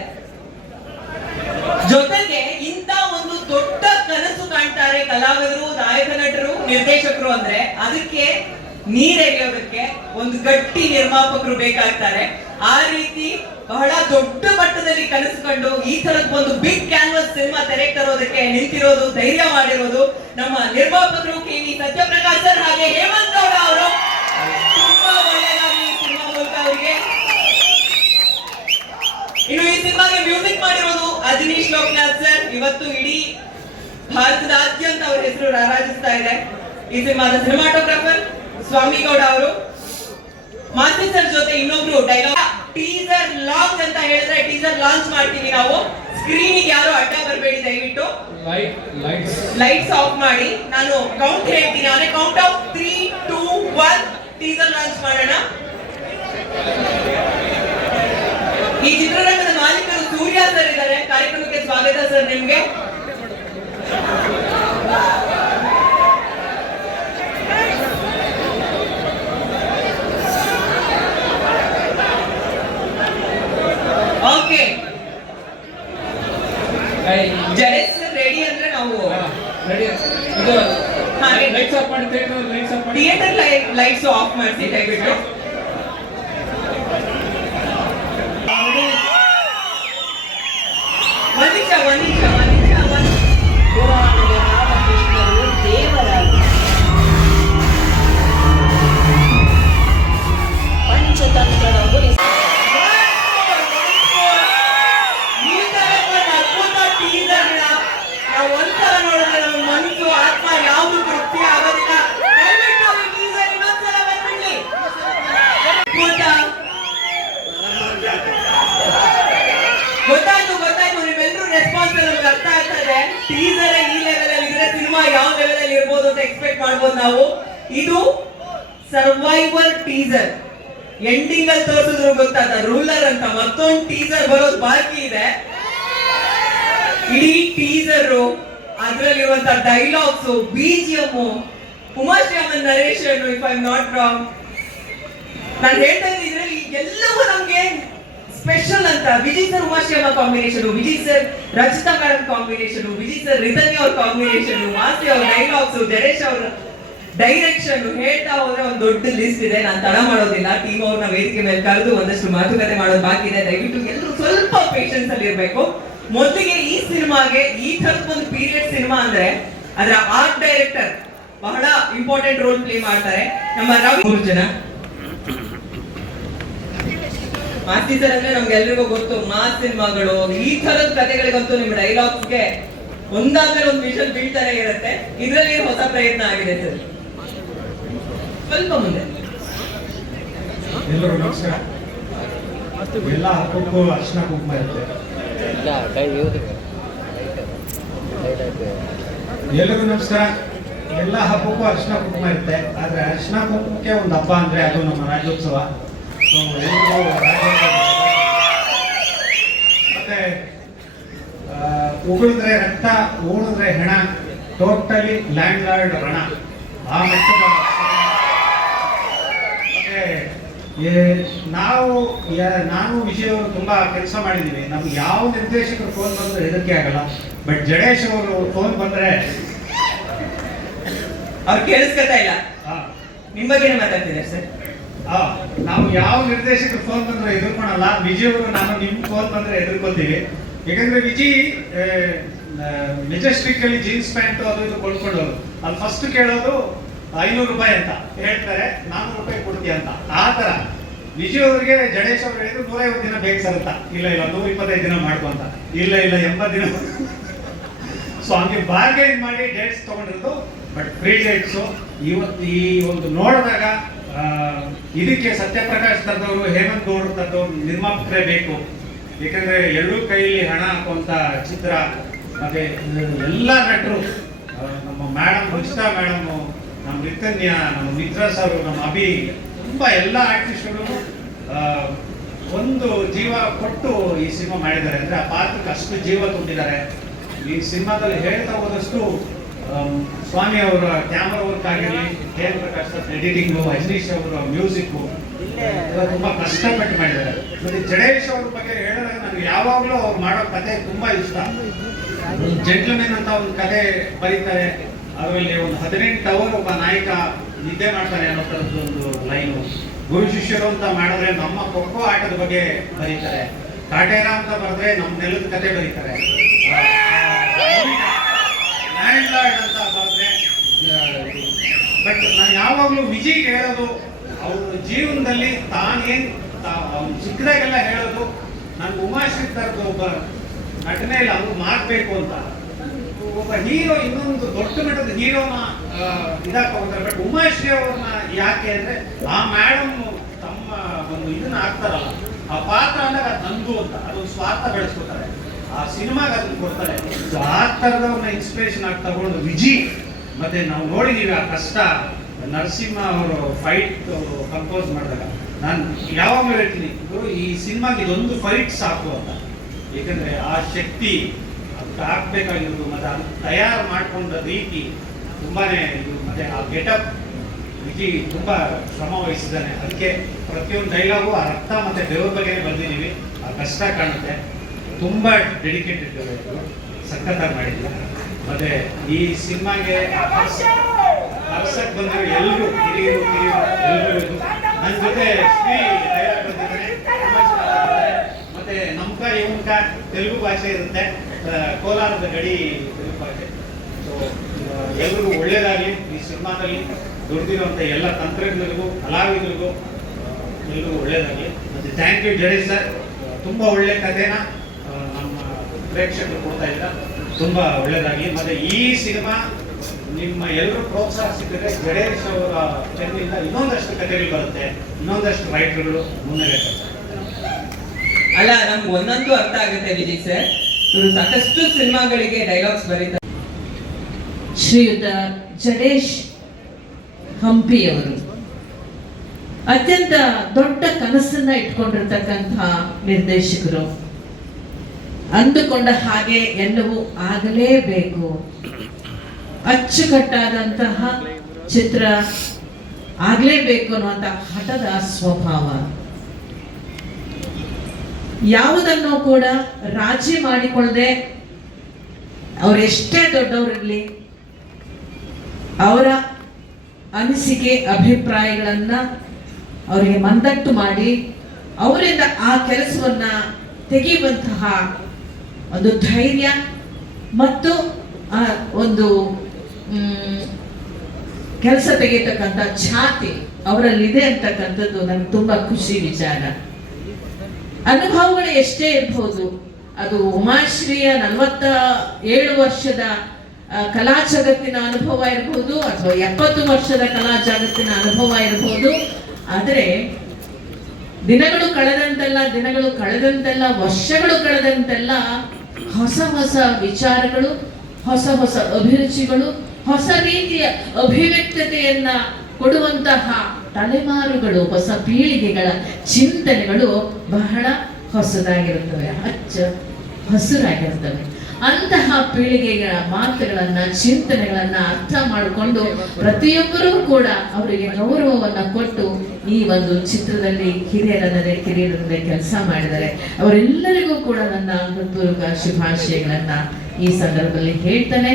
ಜೊತೆಗೆ ಇಂತ ಒಂದು ದೊಡ್ಡ ಕನಸು ಕಾಣ್ತಾರೆ ಕಲಾವಿದರು, ನಾಯಕ ನಟರು, ನಿರ್ದೇಶಕರು ಅಂದ್ರೆ ಅದಕ್ಕೆ ನೀರೆಳೆಯೋದಕ್ಕೆ ಒಂದು ಗಟ್ಟಿ ನಿರ್ಮಾಪಕರು ಬೇಕಾಗ್ತಾರೆ. ಆ ರೀತಿ ಬಹಳ ದೊಡ್ಡ ಮಟ್ಟದಲ್ಲಿ ಕನಸು ಕಂಡು ಈ ತರದ ಒಂದು ಬಿಗ್ ಕ್ಯಾನ್ವಸ್ ಸಿನಿಮಾ ತೆರೆಗೆ ತರೋದಕ್ಕೆ ನಿಂತಿರೋದು, ಧೈರ್ಯ ಮಾಡಿರೋದು ನಮ್ಮ ನಿರ್ಮಾಪಕರು ಕೆ.ವಿ. ಸತ್ಯಪ್ರಕಾಶ್ ಸರ್ ಹಾಗೆ ಹೇಮಂತ್ ಗೌಡ ಅವರು. ತುಂಬಾ ಒಳ್ಳೆಯದಾಗಿ ಈ ಸಿನಿಮಾ ಮೂಲಕ ಅವರಿಗೆ. ಇನ್ನು ಈ ಸಿನಿಮಾಗೆ ಮ್ಯೂಸಿಕ್ ಮಾಡಿರೋದು ಅಜನೀಶ್ ಲೋಕನಾಥ್ ಸರ್. ಇವತ್ತು ಇಡೀ ಭಾರತದಾದ್ಯಂತ ಅವರ ಹೆಸರು ರಾರಾಜಿಸ್ತಾ ಇದೆ. ಈ ಸಿನಿಮಾದ ಸಿನಿಮಾಟೋಗ್ರಾಫರ್ ಸ್ವಾಮಿ ಗೌಡ ಅವರು. ಮಾಸ್ತಿ ಸರ್ ಜೊತೆ ಇನ್ನೊಬ್ರು ಡೈಲಾಗ್. ಟೀಸರ್ ಲಾಂಚ್ ಅಂತ ಹೇಳಿದ್ರೆ ಟೀಸರ್ ಲಾಂಚ್ ಮಾಡ್ತೀವಿ ನಾವು. ಸ್ಕ್ರೀನಿಗೆ ಯಾರು ಅಡ್ಡ ಬರಬೇಡಿ ದಯವಿಟ್ಟು. ಲೈಟ್ಸ್ ಆಫ್ ಮಾಡಿ. ನಾನು ಕೌಂಟ್ ಹೇಳ್ತೀನಿ, ಅವನೇ ಕೌಂಟ್ ಆಫ್ 3, 2, 1 ಟೀಸರ್ ಲಾಂಚ್ ಮಾಡೋಣ. ಈ ಚಿತ್ರರಂಗದ ಮಾಲೀಕರು ಸೂರ್ಯ ಸರ್ ಇದ್ದಾರೆ. ಕಾರ್ಯಕ್ರಮಕ್ಕೆ ಸ್ವಾಗತ ಸರ್ ನಿಮ್ಗೆ. ಓಕೆ, ಜಡೇಶ್ ಸರ್ ರೆಡಿ ಅಂದ್ರೆ ನಾವು ಥಿಯೇಟರ್ ಲೈಟ್ಸ್ ಆಫ್ ಮಾಡಿಸಿ ದಯವಿಟ್ಟು. ಒಂದ್ ನಿಮಿಷ ಪುರಾಣದ ರಾಮಕೃಷ್ಣರು ದೇವರಾಗಿ ಪಂಚತಂತ್ರದ ಗುರಿ ನಾವು ಒಂದ್ಸಲ ನೋಡಿದ್ರೆ ನಮ್ಮ ಮನಸ್ಸು ಆತ್ಮ ಯಾವುದು ತೃಪ್ತಿ ಆಗೋದಿಲ್ಲ. ದಯವಿಟ್ಟು ಈ ಟೀಸರ್ ಇನ್ನೊಂದ್ಸಲ ಬಂದ್ಬಿಡ್ಲಿ. ಗೊತ್ತಾಯ್ತು ನಿಮ್ಮೆಲ್ಲರೂ ರೆಸ್ಪಾನ್ಸ್ ನಮ್ಗೆ ಅರ್ಥ ಆಗ್ತದೆ. ಟೀಸರ್ ಈ ಲೆವೆಲ್ ಅಲ್ಲಿ ಇದ್ರೆ ಸಿನಿಮಾ ಯಾವ ಲೆವೆಲ್ ಅಲ್ಲಿ ಇರ್ಬೋದು ಅಂತ ಎಕ್ಸ್ಪೆಕ್ಟ್ ಮಾಡ್ಬೋದು ನಾವು. ಇದು ಸರ್ವೈವರ್ ಟೀಸರ್. ಎಂಡಿಂಗ್ ಅಲ್ಲಿ ತೋರಿಸಿದ್ರು ಗೊತ್ತಾದ ರೂಲರ್ ಅಂತ ಮತ್ತೊಂದು ಟೀಸರ್ ಬರೋದು ಬಾಕಿ ಇದೆ. ಇಡೀ ಟೀಸರ್, ಅದರಲ್ಲಿರುವಂತ dialogues, BGM, Umashree narration, if I not wrong. ನಾನು ಹೇಳ್ತಾ ಇದ್ದೀನಿ ಇದರಲ್ಲಿ ಎಲ್ಲವೂ ನಮ್ಗೆ ಸ್ಪೆಷಲ್ ಅಂತ. Vijay sir Umashree combination, Vijay sir Rachita madam combination, Vijay sir Ritanya ಅವ್ರ ಕಾಂಬಿನೇಷನ್, ಮಾಸ್ತಿ ಅವ್ರ ಡೈಲಾಗ್ಸ್, ಜಡೇಶ್ ಅವ್ರ ಡೈರೆಕ್ಷನ್. ಹೇಳ್ತಾ ಹೋದ್ರೆ ಒಂದು ದೊಡ್ಡ ಲಿಸ್ಟ್ ಇದೆ. ನಾನು ತಡ ಮಾಡೋದಿಲ್ಲ. ಟೀಮ್ ಅವ್ರನ್ನ ವೇದಿಕೆ ಮೇಲೆ ಕರೆದು ಒಂದಷ್ಟು ಮಾತುಕತೆ ಮಾಡೋದು ಬಾಕಿ ಇದೆ. ದಯವಿಟ್ಟು ಎಲ್ಲರೂ ಸ್ವಲ್ಪ ಪೇಷನ್ಸ್ ಅಲ್ಲಿ ಇರ್ಬೇಕು. ಮೊದಲಿಗೆ ಈ ಸಿನಿಮಾಗೆ ಈ ಥರದ ಒಂದು ಪೀರಿಯಡ್ ಸಿನಿಮಾ ಅಂದ್ರೆ ಅದರ ಆರ್ಟ್ ಡೈರೆಕ್ಟರ್ ಬಹಳ ಇಂಪಾರ್ಟೆಂಟ್ ರೋಲ್ ಪ್ಲೇ ಮಾಡ್ತಾರೆ. ನಮ್ಮ ರವಿ 3 ಜನ ಮಾಸ್ತಿ ಸರ್ ಅಂದ್ರೆ ನಮ್ಗೆಲ್ರಿಗೂ ಗೊತ್ತು, ಮಾಸ್ ಸಿನಿಮಾಗಳು ಈ ತರದ ಕಥೆಗಳಿಗಂತೂ ನಿಮ್ಮ ಡೈಲಾಗ್ಸ್ಗೆ ಒಂದಾದ್ಮೇಲೆ ಒಂದು ವಿಷನ್ ಬೀಳ್ತಾನೆ ಇರುತ್ತೆ. ಇದ್ರಲ್ಲಿ ಹೊಸ ಪ್ರಯತ್ನ ಆಗಿದೆ ಸರ್. ಸ್ವಲ್ಪ ಮುಂದೆ. ಎಲ್ಲರೂ ನಮಸ್ಕಾರ. ಎಲ್ಲ ಹಬ್ಬಕ್ಕೂ ಅರ್ಶಿನ ಕುಂಕುಮ ಇರುತ್ತೆ. ಎಲ್ಲರಿಗೂ ನಮಸ್ಕಾರ. ಎಲ್ಲ ಹಬ್ಬಕ್ಕೂ ಅರ್ಶಿನ ಕುಂಕುಮ ಇರುತ್ತೆ. ಆದ್ರೆ ಅರ್ಶಿನ ಕುಂಕುಮಕ್ಕೆ ಒಂದು ಹಬ್ಬ ಅಂದ್ರೆ ಅದು ನಮ್ಮ ರಾಜ್ಯೋತ್ಸವ. ಸೊ ಎಲ್ರಿಗೂ ಮತ್ತೆ ಉಗುಳಿದ್ರೆ ರಕ್ತ, ಉಳಿದ್ರೆ ಹೆಣ, ಟೋಟಲಿ ಲ್ಯಾಂಡ್ ಲಾರ್ಡ್ ರಣ, ಆ ಮಟ್ಟದ ನಾನು ವಿಜಯ್ ಅವರು ತುಂಬಾ ಕೆಲಸ ಮಾಡಿದೀವಿ. ನಮ್ಗೆ ಯಾವ ನಿರ್ದೇಶಕರು ಫೋನ್ ಬಂದ್ರೆ ಹೆದರಿಕೆ ಆಗಲ್ಲ. ಬಟ್ ಜಡೇಶ್ ಅವರು ಫೋನ್ ಬಂದ್ರೆ ಅವ್ರು ಕೇಳಿಸ್ಕೊತಾ ಇಲ್ಲ. ನಿಮ್ ಬಗ್ಗೆ ಮಾತಾಡ್ತಿದ್ದಾರೆ ಸರ್. ನಾವು ಯಾವ ನಿರ್ದೇಶಕರು ಫೋನ್ ಬಂದ್ರೆ ಎದುರ್ಕೊಳಲ್ಲ. ವಿಜಯ್ ಅವರು ನಾನು ನಿಮ್ ಫೋನ್ ಬಂದ್ರೆ ಎದುರ್ಕೊತೀವಿ. ಯಾಕಂದ್ರೆ ವಿಜಯ್ ಮೆಜೆಸ್ಟಿಕ್ ಅಲ್ಲಿ ಜೀನ್ಸ್ ಪ್ಯಾಂಟ್ ಅದು ಇದು ಕೊಂಡ್ಕೊಂಡವರು. ಅಲ್ಲಿ ಫಸ್ಟ್ ಕೇಳೋದು 500 ರೂಪಾಯಿ ಅಂತ ಹೇಳ್ತಾರೆ, 400 ರೂಪಾಯಿ ಕೊಡ್ತೀಯ ಅಂತ. ಆ ತರ ವಿಜಯ್ ಅವರಿಗೆ ಜಡೇಶ್ ಅವ್ರು ಹೇಳಿದ್ರು 150 ದಿನ ಬೇಕು ಸರ್ ಅಂತ. ಇಲ್ಲ 125 ದಿನ ಮಾಡ್ಕೊಂತ. ಇಲ್ಲ 80 ದಿನ. ಸೊ ಹಂಗೆ ಬಾರ್ಗೈನ್ ಮಾಡಿ ಡೇಟ್ಸ್ ತಗೊಂಡಿರೋದು. ಬಟ್ ಫ್ರೀ ಡೇಟ್ಸು ಇವತ್ತು ಈ ಒಂದು ನೋಡಿದಾಗ ಇದಕ್ಕೆ ಸತ್ಯಪ್ರಕಾಶ್ ತಂದವರು, ಹೇಮಂತ್ ಗೌಡ್ರು ತಂದವರು ನಿರ್ಮಾಪಕರೇ ಬೇಕು. ಯಾಕಂದ್ರೆ ಎರಡೂ ಕೈಯಲ್ಲಿ ಹಣ ಹಾಕುವಂತ ಚಿತ್ರ. ಮತ್ತೆ ಎಲ್ಲ ನಟರು, ನಮ್ಮ ಮೇಡಮ್ ರುಚಿತಾ ಮೇಡಮ್, ನಮ್ಮ ರಿತನ್ಯ, ನಮ್ಮ ಮಿತ್ರ ಸರ್, ನಮ್ಮ ಅಭಿ, ತುಂಬಾ ಎಲ್ಲ ಆರ್ಟಿಸ್ಟ್ಗಳು ಒಂದು ಜೀವ ಕೊಟ್ಟು ಈ ಸಿನಿಮಾ ಮಾಡಿದ್ದಾರೆ. ಅಂದ್ರೆ ಆ ಪಾತ್ರಕ್ಕೆ ಅಷ್ಟು ಜೀವ ತುಂಬಿದ್ದಾರೆ. ಈ ಸಿನಿಮಾದಲ್ಲಿ ಹೇಳ್ತಾ ಹೋದಷ್ಟು ಸ್ವಾಮಿ ಅವರ ಕ್ಯಾಮರಾ ವರ್ಕ್ ಆಗಿರಲಿ, ಕೆ ಪ್ರಕಾಶ್ ಎಡಿಟಿಂಗು, ಅಜನೀಶ್ ಅವರ ಮ್ಯೂಸಿಕ್ಕು ತುಂಬಾ ಕಷ್ಟಪಟ್ಟು ಮಾಡಿದ್ದಾರೆ. ಮತ್ತೆ ಜಡೇಶ್ ಅವ್ರ ಬಗ್ಗೆ ಹೇಳಿದಾಗ ನನಗೆ ಯಾವಾಗಲೂ ಅವ್ರು ಮಾಡೋ ಕತೆ ತುಂಬಾ ಇಷ್ಟ. ಜೆಂಟ್ಲ್ಮೆನ್ ಅಂತ ಒಂದು ಕತೆ ಬರೀತಾರೆ. ಅದರಲ್ಲಿ ಒಂದು 18 ಅವರ್ ಒಬ್ಬ ನಾಯಕ ನಿದ್ದೆ ಮಾಡ್ತಾನೆ ಅನ್ನೋ ಥರದ್ದು ಒಂದು ಲೈನು. ಗುರು ಶಿಷ್ಯರು ಅಂತ ಮಾಡಿದ್ರೆ ನಮ್ಮ ಖೋಖೋ ಆಟದ ಬಗ್ಗೆ ಬರೀತಾರೆ. ಕಾಟೇರ ಅಂತ ಬರೆದ್ರೆ ನಮ್ಮ ನೆಲದ ಕತೆ ಬರೀತಾರೆ. ಲ್ಯಾಂಡ್ ಲಾರ್ಡ್ ಅಂತ ಬರೆದ್ರೆ. ಬಟ್ ನಾನು ಯಾವಾಗಲೂ ವಿಜಯ್ಗೆ ಹೇಳೋದು, ಅವ್ರ ಜೀವನದಲ್ಲಿ ತಾನೇನು ಚಿಕ್ಕದಾಗೆಲ್ಲ ಹೇಳೋದು, ನನ್ಗೆ ಉಮಾಶ್ರೀ ಥರದ್ದು ಒಬ್ಬ ನಟನೆ ಇಲ್ಲ, ಅವ್ರು ಮಾಡಬೇಕು ಅಂತ. ಒಬ್ಬ ಹೀರೋ ಇನ್ನೊಂದು ದೊಡ್ಡ ಮಟ್ಟದ ಹೀರೋನ ಇದಾಕೊಂಡ್ರೆ. ಬಟ್ ಉಮಾಶ್ರೀ ಅವ್ರನ್ನ ಯಾಕೆ ಅಂದ್ರೆ ಆ ಮೇಡಮ್ ತಮ್ಮ ಒಂದು ಇದನ್ನ ಹಾಕ್ತಾರಲ್ಲ, ಆ ಪಾತ್ರ ಅಂದಾಗ ಅದು ನಂದು ಅಂತ ಅದೊಂದು ಸ್ವಾರ್ಥ ಬೆಳೆಸ್ಕೊತಾರೆ. ಆ ಸಿನಿಮಾಗೆ ಅದನ್ನ ಕೊಡ್ತಾರೆ. ಸೊ ಆ ಥರದವ್ರನ್ನ ಇನ್ಸ್ಪಿರೇಷನ್ ಆಗಿ ತಗೊಂಡು ವಿಜಯ್. ಮತ್ತೆ ನಾವು ನೋಡಿದೀವಿ ಆ ಕಷ್ಟ. ನರಸಿಂಹ ಅವರು ಫೈಟ್ ಕಂಪೋಸ್ ಮಾಡಿದಾಗ ನಾನು ಯಾವಾಗಲೂ ಹೇಳ್ತೀನಿ, ಈ ಸಿನಿಮಾಗೆ ಇದೊಂದು ಫೈಟ್ ಸಾಕು ಅಂತ. ಏಕೆಂದ್ರೆ ಆ ಶಕ್ತಿ ಅದಕ್ಕೆ ಹಾಕ್ಬೇಕಾಗಿರೋದು, ಮತ್ತೆ ಅದಕ್ಕೆ ತಯಾರು ಮಾಡ್ಕೊಂಡ ರೀತಿ ತುಂಬಾನೇ ಇದು. ಮತ್ತೆ ಆ ಗೆಟಪ್ ವಿಜಯ್ ತುಂಬಾ ಶ್ರಮ ವಹಿಸಿದ್ದಾನೆ. ಅದಕ್ಕೆ ಪ್ರತಿಯೊಂದು ಡೈಲಾಗು ಆ ರಕ್ತ ಮತ್ತೆ ಬೆವರ ಬಗ್ಗೆ ಬಂದಿದ್ದೀವಿ. ಆ ಕಷ್ಟ ಕಾಣುತ್ತೆ. ತುಂಬಾ ಡೆಡಿಕೇಟೆಡ್ ಸಖತ್ತಾಗಿ ಮಾಡಿದ್ರು. ಮತ್ತೆ ಈ ಸಿನಿಮಾಗೆ ಅರ್ಸಕ್ ಬಂದಿರೋ ಎಲ್ಲರೂ ಹಿರಿಯರು ಎಲ್ಲರೂ ನನ್ನ ಜೊತೆ ಶ್ರೀ ಡೈಲಾಗ್ ಬಂದಿದ್ದಾರೆ. ಮತ್ತೆ ನಮ್ಕ ಇವಂಕ ತೆಲುಗು ಭಾಷೆ ಇರುತ್ತೆ, ಕೋಲಾರದ ಗಡಿ ತೆಲುಗು ಭಾಷೆ. ಸೊ ಎಲ್ರಿಗೂ ಒಳ್ಳೇದಾಗಲಿ. ಈ ಸಿನಿಮಾದಲ್ಲಿ ದುಡಿದಿರುವಂಥ ಎಲ್ಲ ತಂತ್ರಜ್ಞರಿಗೂ, ಕಲಾವಿದರಿಗೂ ಎಲ್ರಿಗೂ ಒಳ್ಳೇದಾಗಲಿ. ಮತ್ತೆ ಥ್ಯಾಂಕ್ ಯು ಜಡೇಶ್ ಸರ್. ತುಂಬ ಒಳ್ಳೆ ಕಥೆನ ನಮ್ಮ ಪ್ರೇಕ್ಷಕರು ಕೊಡ್ತಾ ಇದ್ದಾರೆ. ತುಂಬ ಒಳ್ಳೇದಾಗಲಿ. ಮತ್ತೆ ಈ ಸಿನಿಮಾ ನಿಮ್ಮ ಎಲ್ಲರೂ ಪ್ರೋತ್ಸಾಹ ಸಿಕ್ಕಿದ್ರೆ ಜಡೇಶ್ ಅವರ ಚೆನ್ನಿಂದ ಇನ್ನೊಂದಷ್ಟು ಕಥೆಗಳು ಬರುತ್ತೆ, ಇನ್ನೊಂದಷ್ಟು ರೈಟರ್ಗಳು ಮುಂದೆ. ಅಲ್ಲ, ನಮ್ಗೆ ಒಂದೊಂದು ಅರ್ಥ ಆಗುತ್ತೆ ವಿಜಯ್ ಸರ್. ಇವರು ಸಾಕಷ್ಟು ಸಿನಿಮಾಗಳಿಗೆ ಡೈಲಾಗ್ಸ್ ಬರೀತಾರೆ. ಶ್ರೀಯುತ ಜಡೇಶ್ ಹಂಪಿಯವರು ಅತ್ಯಂತ ದೊಡ್ಡ ಕನಸನ್ನ ಇಟ್ಕೊಂಡಿರ್ತಕ್ಕಂಥ ನಿರ್ದೇಶಕರು. ಅಂದುಕೊಂಡ ಹಾಗೆ ಎಲ್ಲವೂ ಆಗಲೇಬೇಕು, ಅಚ್ಚುಕಟ್ಟಾದಂತಹ ಚಿತ್ರ ಆಗಲೇಬೇಕು ಅನ್ನುವಂಥ ಹಠದ ಸ್ವಭಾವ. ಯಾವುದನ್ನು ಕೂಡ ರಾಜಿ ಮಾಡಿಕೊಳ್ಳದೆ, ಅವರೆಷ್ಟೇ ದೊಡ್ಡವರಿರಲಿ, ಅವರ ಅನಿಸಿಕೆ ಅಭಿಪ್ರಾಯಗಳನ್ನ ಅವರಿಗೆ ಮಂದಟ್ಟು ಮಾಡಿ ಅವರಿಂದ ಆ ಕೆಲಸವನ್ನ ತೆಗೆಯುವಂತಹ ಒಂದು ಧೈರ್ಯ ಮತ್ತು ಒಂದು ಕೆಲಸ ತೆಗೆಯತಕ್ಕಂಥ ಛಾತಿ ಅವರಲ್ಲಿದೆ ಅಂತಕ್ಕಂಥದ್ದು ನನಗೆ ತುಂಬಾ ಖುಷಿ ವಿಚಾರ. ಅನುಭವಗಳು ಎಷ್ಟೇ ಇರಬಹುದು, ಅದು ಉಮಾಶ್ರೀಯ 47 ವರ್ಷದ ಕಲಾ ಜಗತ್ತಿನ ಅನುಭವ ಇರಬಹುದು ಅಥವಾ 70 ವರ್ಷದ ಕಲಾ ಜಗತ್ತಿನ ಅನುಭವ ಇರಬಹುದು. ಆದರೆ ದಿನಗಳು ಕಳೆದಂತೆಲ್ಲ ವರ್ಷಗಳು ಕಳೆದಂತೆಲ್ಲ ಹೊಸ ಹೊಸ ವಿಚಾರಗಳು, ಹೊಸ ಹೊಸ ಅಭಿರುಚಿಗಳು, ಹೊಸ ರೀತಿಯ ಅಭಿವ್ಯಕ್ತತೆಯನ್ನ ಕೊಡುವಂತಹ ತಲೆಮಾರುಗಳು, ಹೊಸ ಪೀಳಿಗೆಗಳ ಚಿಂತನೆಗಳು ಬಹಳ ಹೊಸದಾಗಿರುತ್ತವೆ, ಹಸುರಾಗಿರ್ತವೆ. ಅಂತಹ ಪೀಳಿಗೆಗಳ ಮಾತುಗಳನ್ನ, ಚಿಂತನೆಗಳನ್ನ ಅರ್ಥ ಮಾಡಿಕೊಂಡು ಪ್ರತಿಯೊಬ್ಬರೂ ಕೂಡ ಅವರಿಗೆ ಗೌರವವನ್ನ ಕೊಟ್ಟು ಈ ಒಂದು ಚಿತ್ರದಲ್ಲಿ ಕಿರಿಯರನ್ನೇ ಕೆಲಸ ಮಾಡಿದ್ದಾರೆ. ಅವರೆಲ್ಲರಿಗೂ ಕೂಡ ನನ್ನ ಹೃತ್ಪೂರ್ವಕ ಶುಭಾಶಯಗಳನ್ನ ಈ ಸಂದರ್ಭದಲ್ಲಿ ಹೇಳ್ತಾನೆ.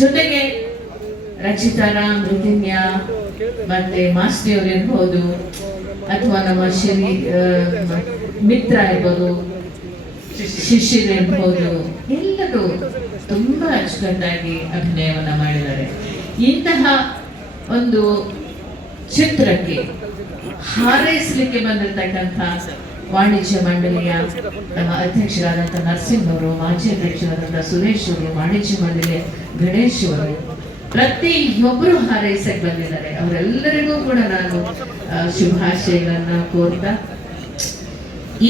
ಜೊತೆಗೆ ರಚಿತಾರಾಮ್, ಮೃತಿನ್ಯ, ಮತ್ತೆ ಮಾಸ್ತಿಯವರು ಇರ್ಬೋದು, ಅಥವಾ ನಮ್ಮ ಮಿತ್ರ ಇರ್ಬೋದು, ಶಿಷ್ಯರಿರ್ಬೋದು, ಎಲ್ಲರೂ ತುಂಬಾ ಅಚ್ಚುಕಟ್ಟಾಗಿ ಅಭಿನಯವನ್ನ ಮಾಡಿದ್ದಾರೆ. ಇಂತಹ ಒಂದು ಚಿತ್ರಕ್ಕೆ ಹಾರೈಸಲಿಕ್ಕೆ ಬಂದಿರತಕ್ಕಂಥ ವಾಣಿಜ್ಯ ಮಂಡಳಿಯ ನಮ್ಮ ಅಧ್ಯಕ್ಷರಾದಂಥ ನರಸಿಂಹ ಅವರು, ಮಾಜಿ ಅಧ್ಯಕ್ಷರಾದಂಥ ಸುರೇಶ್ ಅವರು, ವಾಣಿಜ್ಯ ಮಂಡಳಿಯ ಗಣೇಶ್ ಅವರು, ಪ್ರತಿಯೊಬ್ಬರು ಹಾರೈಸಕ್ಕೆ ಬಂದಿದ್ದಾರೆ. ಅವರೆಲ್ಲರಿಗೂ ಕೂಡ ನಾನು ಶುಭಾಶಯಗಳನ್ನ ಕೋರ್ತಾ,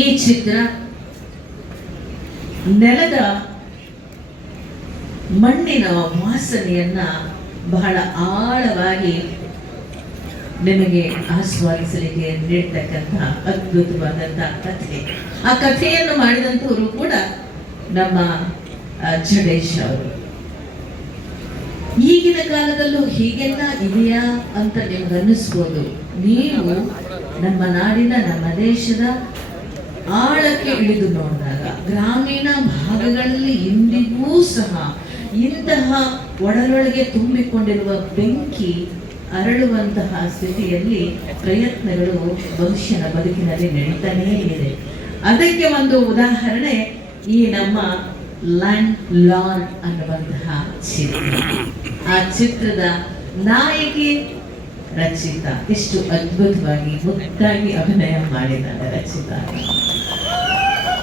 ಈ ಚಿತ್ರ ನೆಲದ ಮಣ್ಣಿನ ವಾಸನೆಯನ್ನ ಬಹಳ ಆಳವಾಗಿ ನಿಮಗೆ ಆಸ್ವಾದಿಸಲಿಕ್ಕೆ ನೀಡತಕ್ಕಂತಹ ಅದ್ಭುತವಾದಂತಹ ಕಥೆ. ಆ ಕಥೆಯನ್ನು ಮಾಡಿದಂಥವರು ಕೂಡ ನಮ್ಮ ಜಡೇಶ್ ಅವರು. ಈಗಿನ ಕಾಲದಲ್ಲೂ ಹೀಗೆಲ್ಲ ಇದೆಯಾ ಅಂತ ನಿಮ್ಗೆ ಅನ್ನಿಸ್ಬೋದು. ನೀವು ನಮ್ಮ ನಾಡಿನ, ನಮ್ಮ ದೇಶದ ಆಳಕ್ಕೆ ಇಳಿದು ನೋಡಿದಾಗ ಗ್ರಾಮೀಣ ಭಾಗಗಳಲ್ಲಿ ಇಂದಿಗೂ ಸಹ ಇಂತಹ ಒಡಲೊಳಗೆ ತುಂಬಿಕೊಂಡಿರುವ ಬೆಂಕಿ ಅರಳುವಂತಹ ಸ್ಥಿತಿಯಲ್ಲಿ ಪ್ರಯತ್ನಗಳು ಭವಿಷ್ಯನ ಬದುಕಿನಲ್ಲಿ ನಡೀತಾನೇ ಇದೆ. ಅದಕ್ಕೆ ಒಂದು ಉದಾಹರಣೆ ಈ ನಮ್ಮ ಲ್ಯಾಂಡ್ ಲಾರ್ಡ್ ಅನ್ನುವಂತಹ ಚಿತ್ರ. ಆ ಚಿತ್ರದ ನಾಯಕಿ ರಚಿತಾ ಎಷ್ಟು ಅದ್ಭುತವಾಗಿ ಮುದ್ದಾಗಿ ಅಭಿನಯ ಮಾಡಿದ್ದಾರೆ. ರಚಿತಾ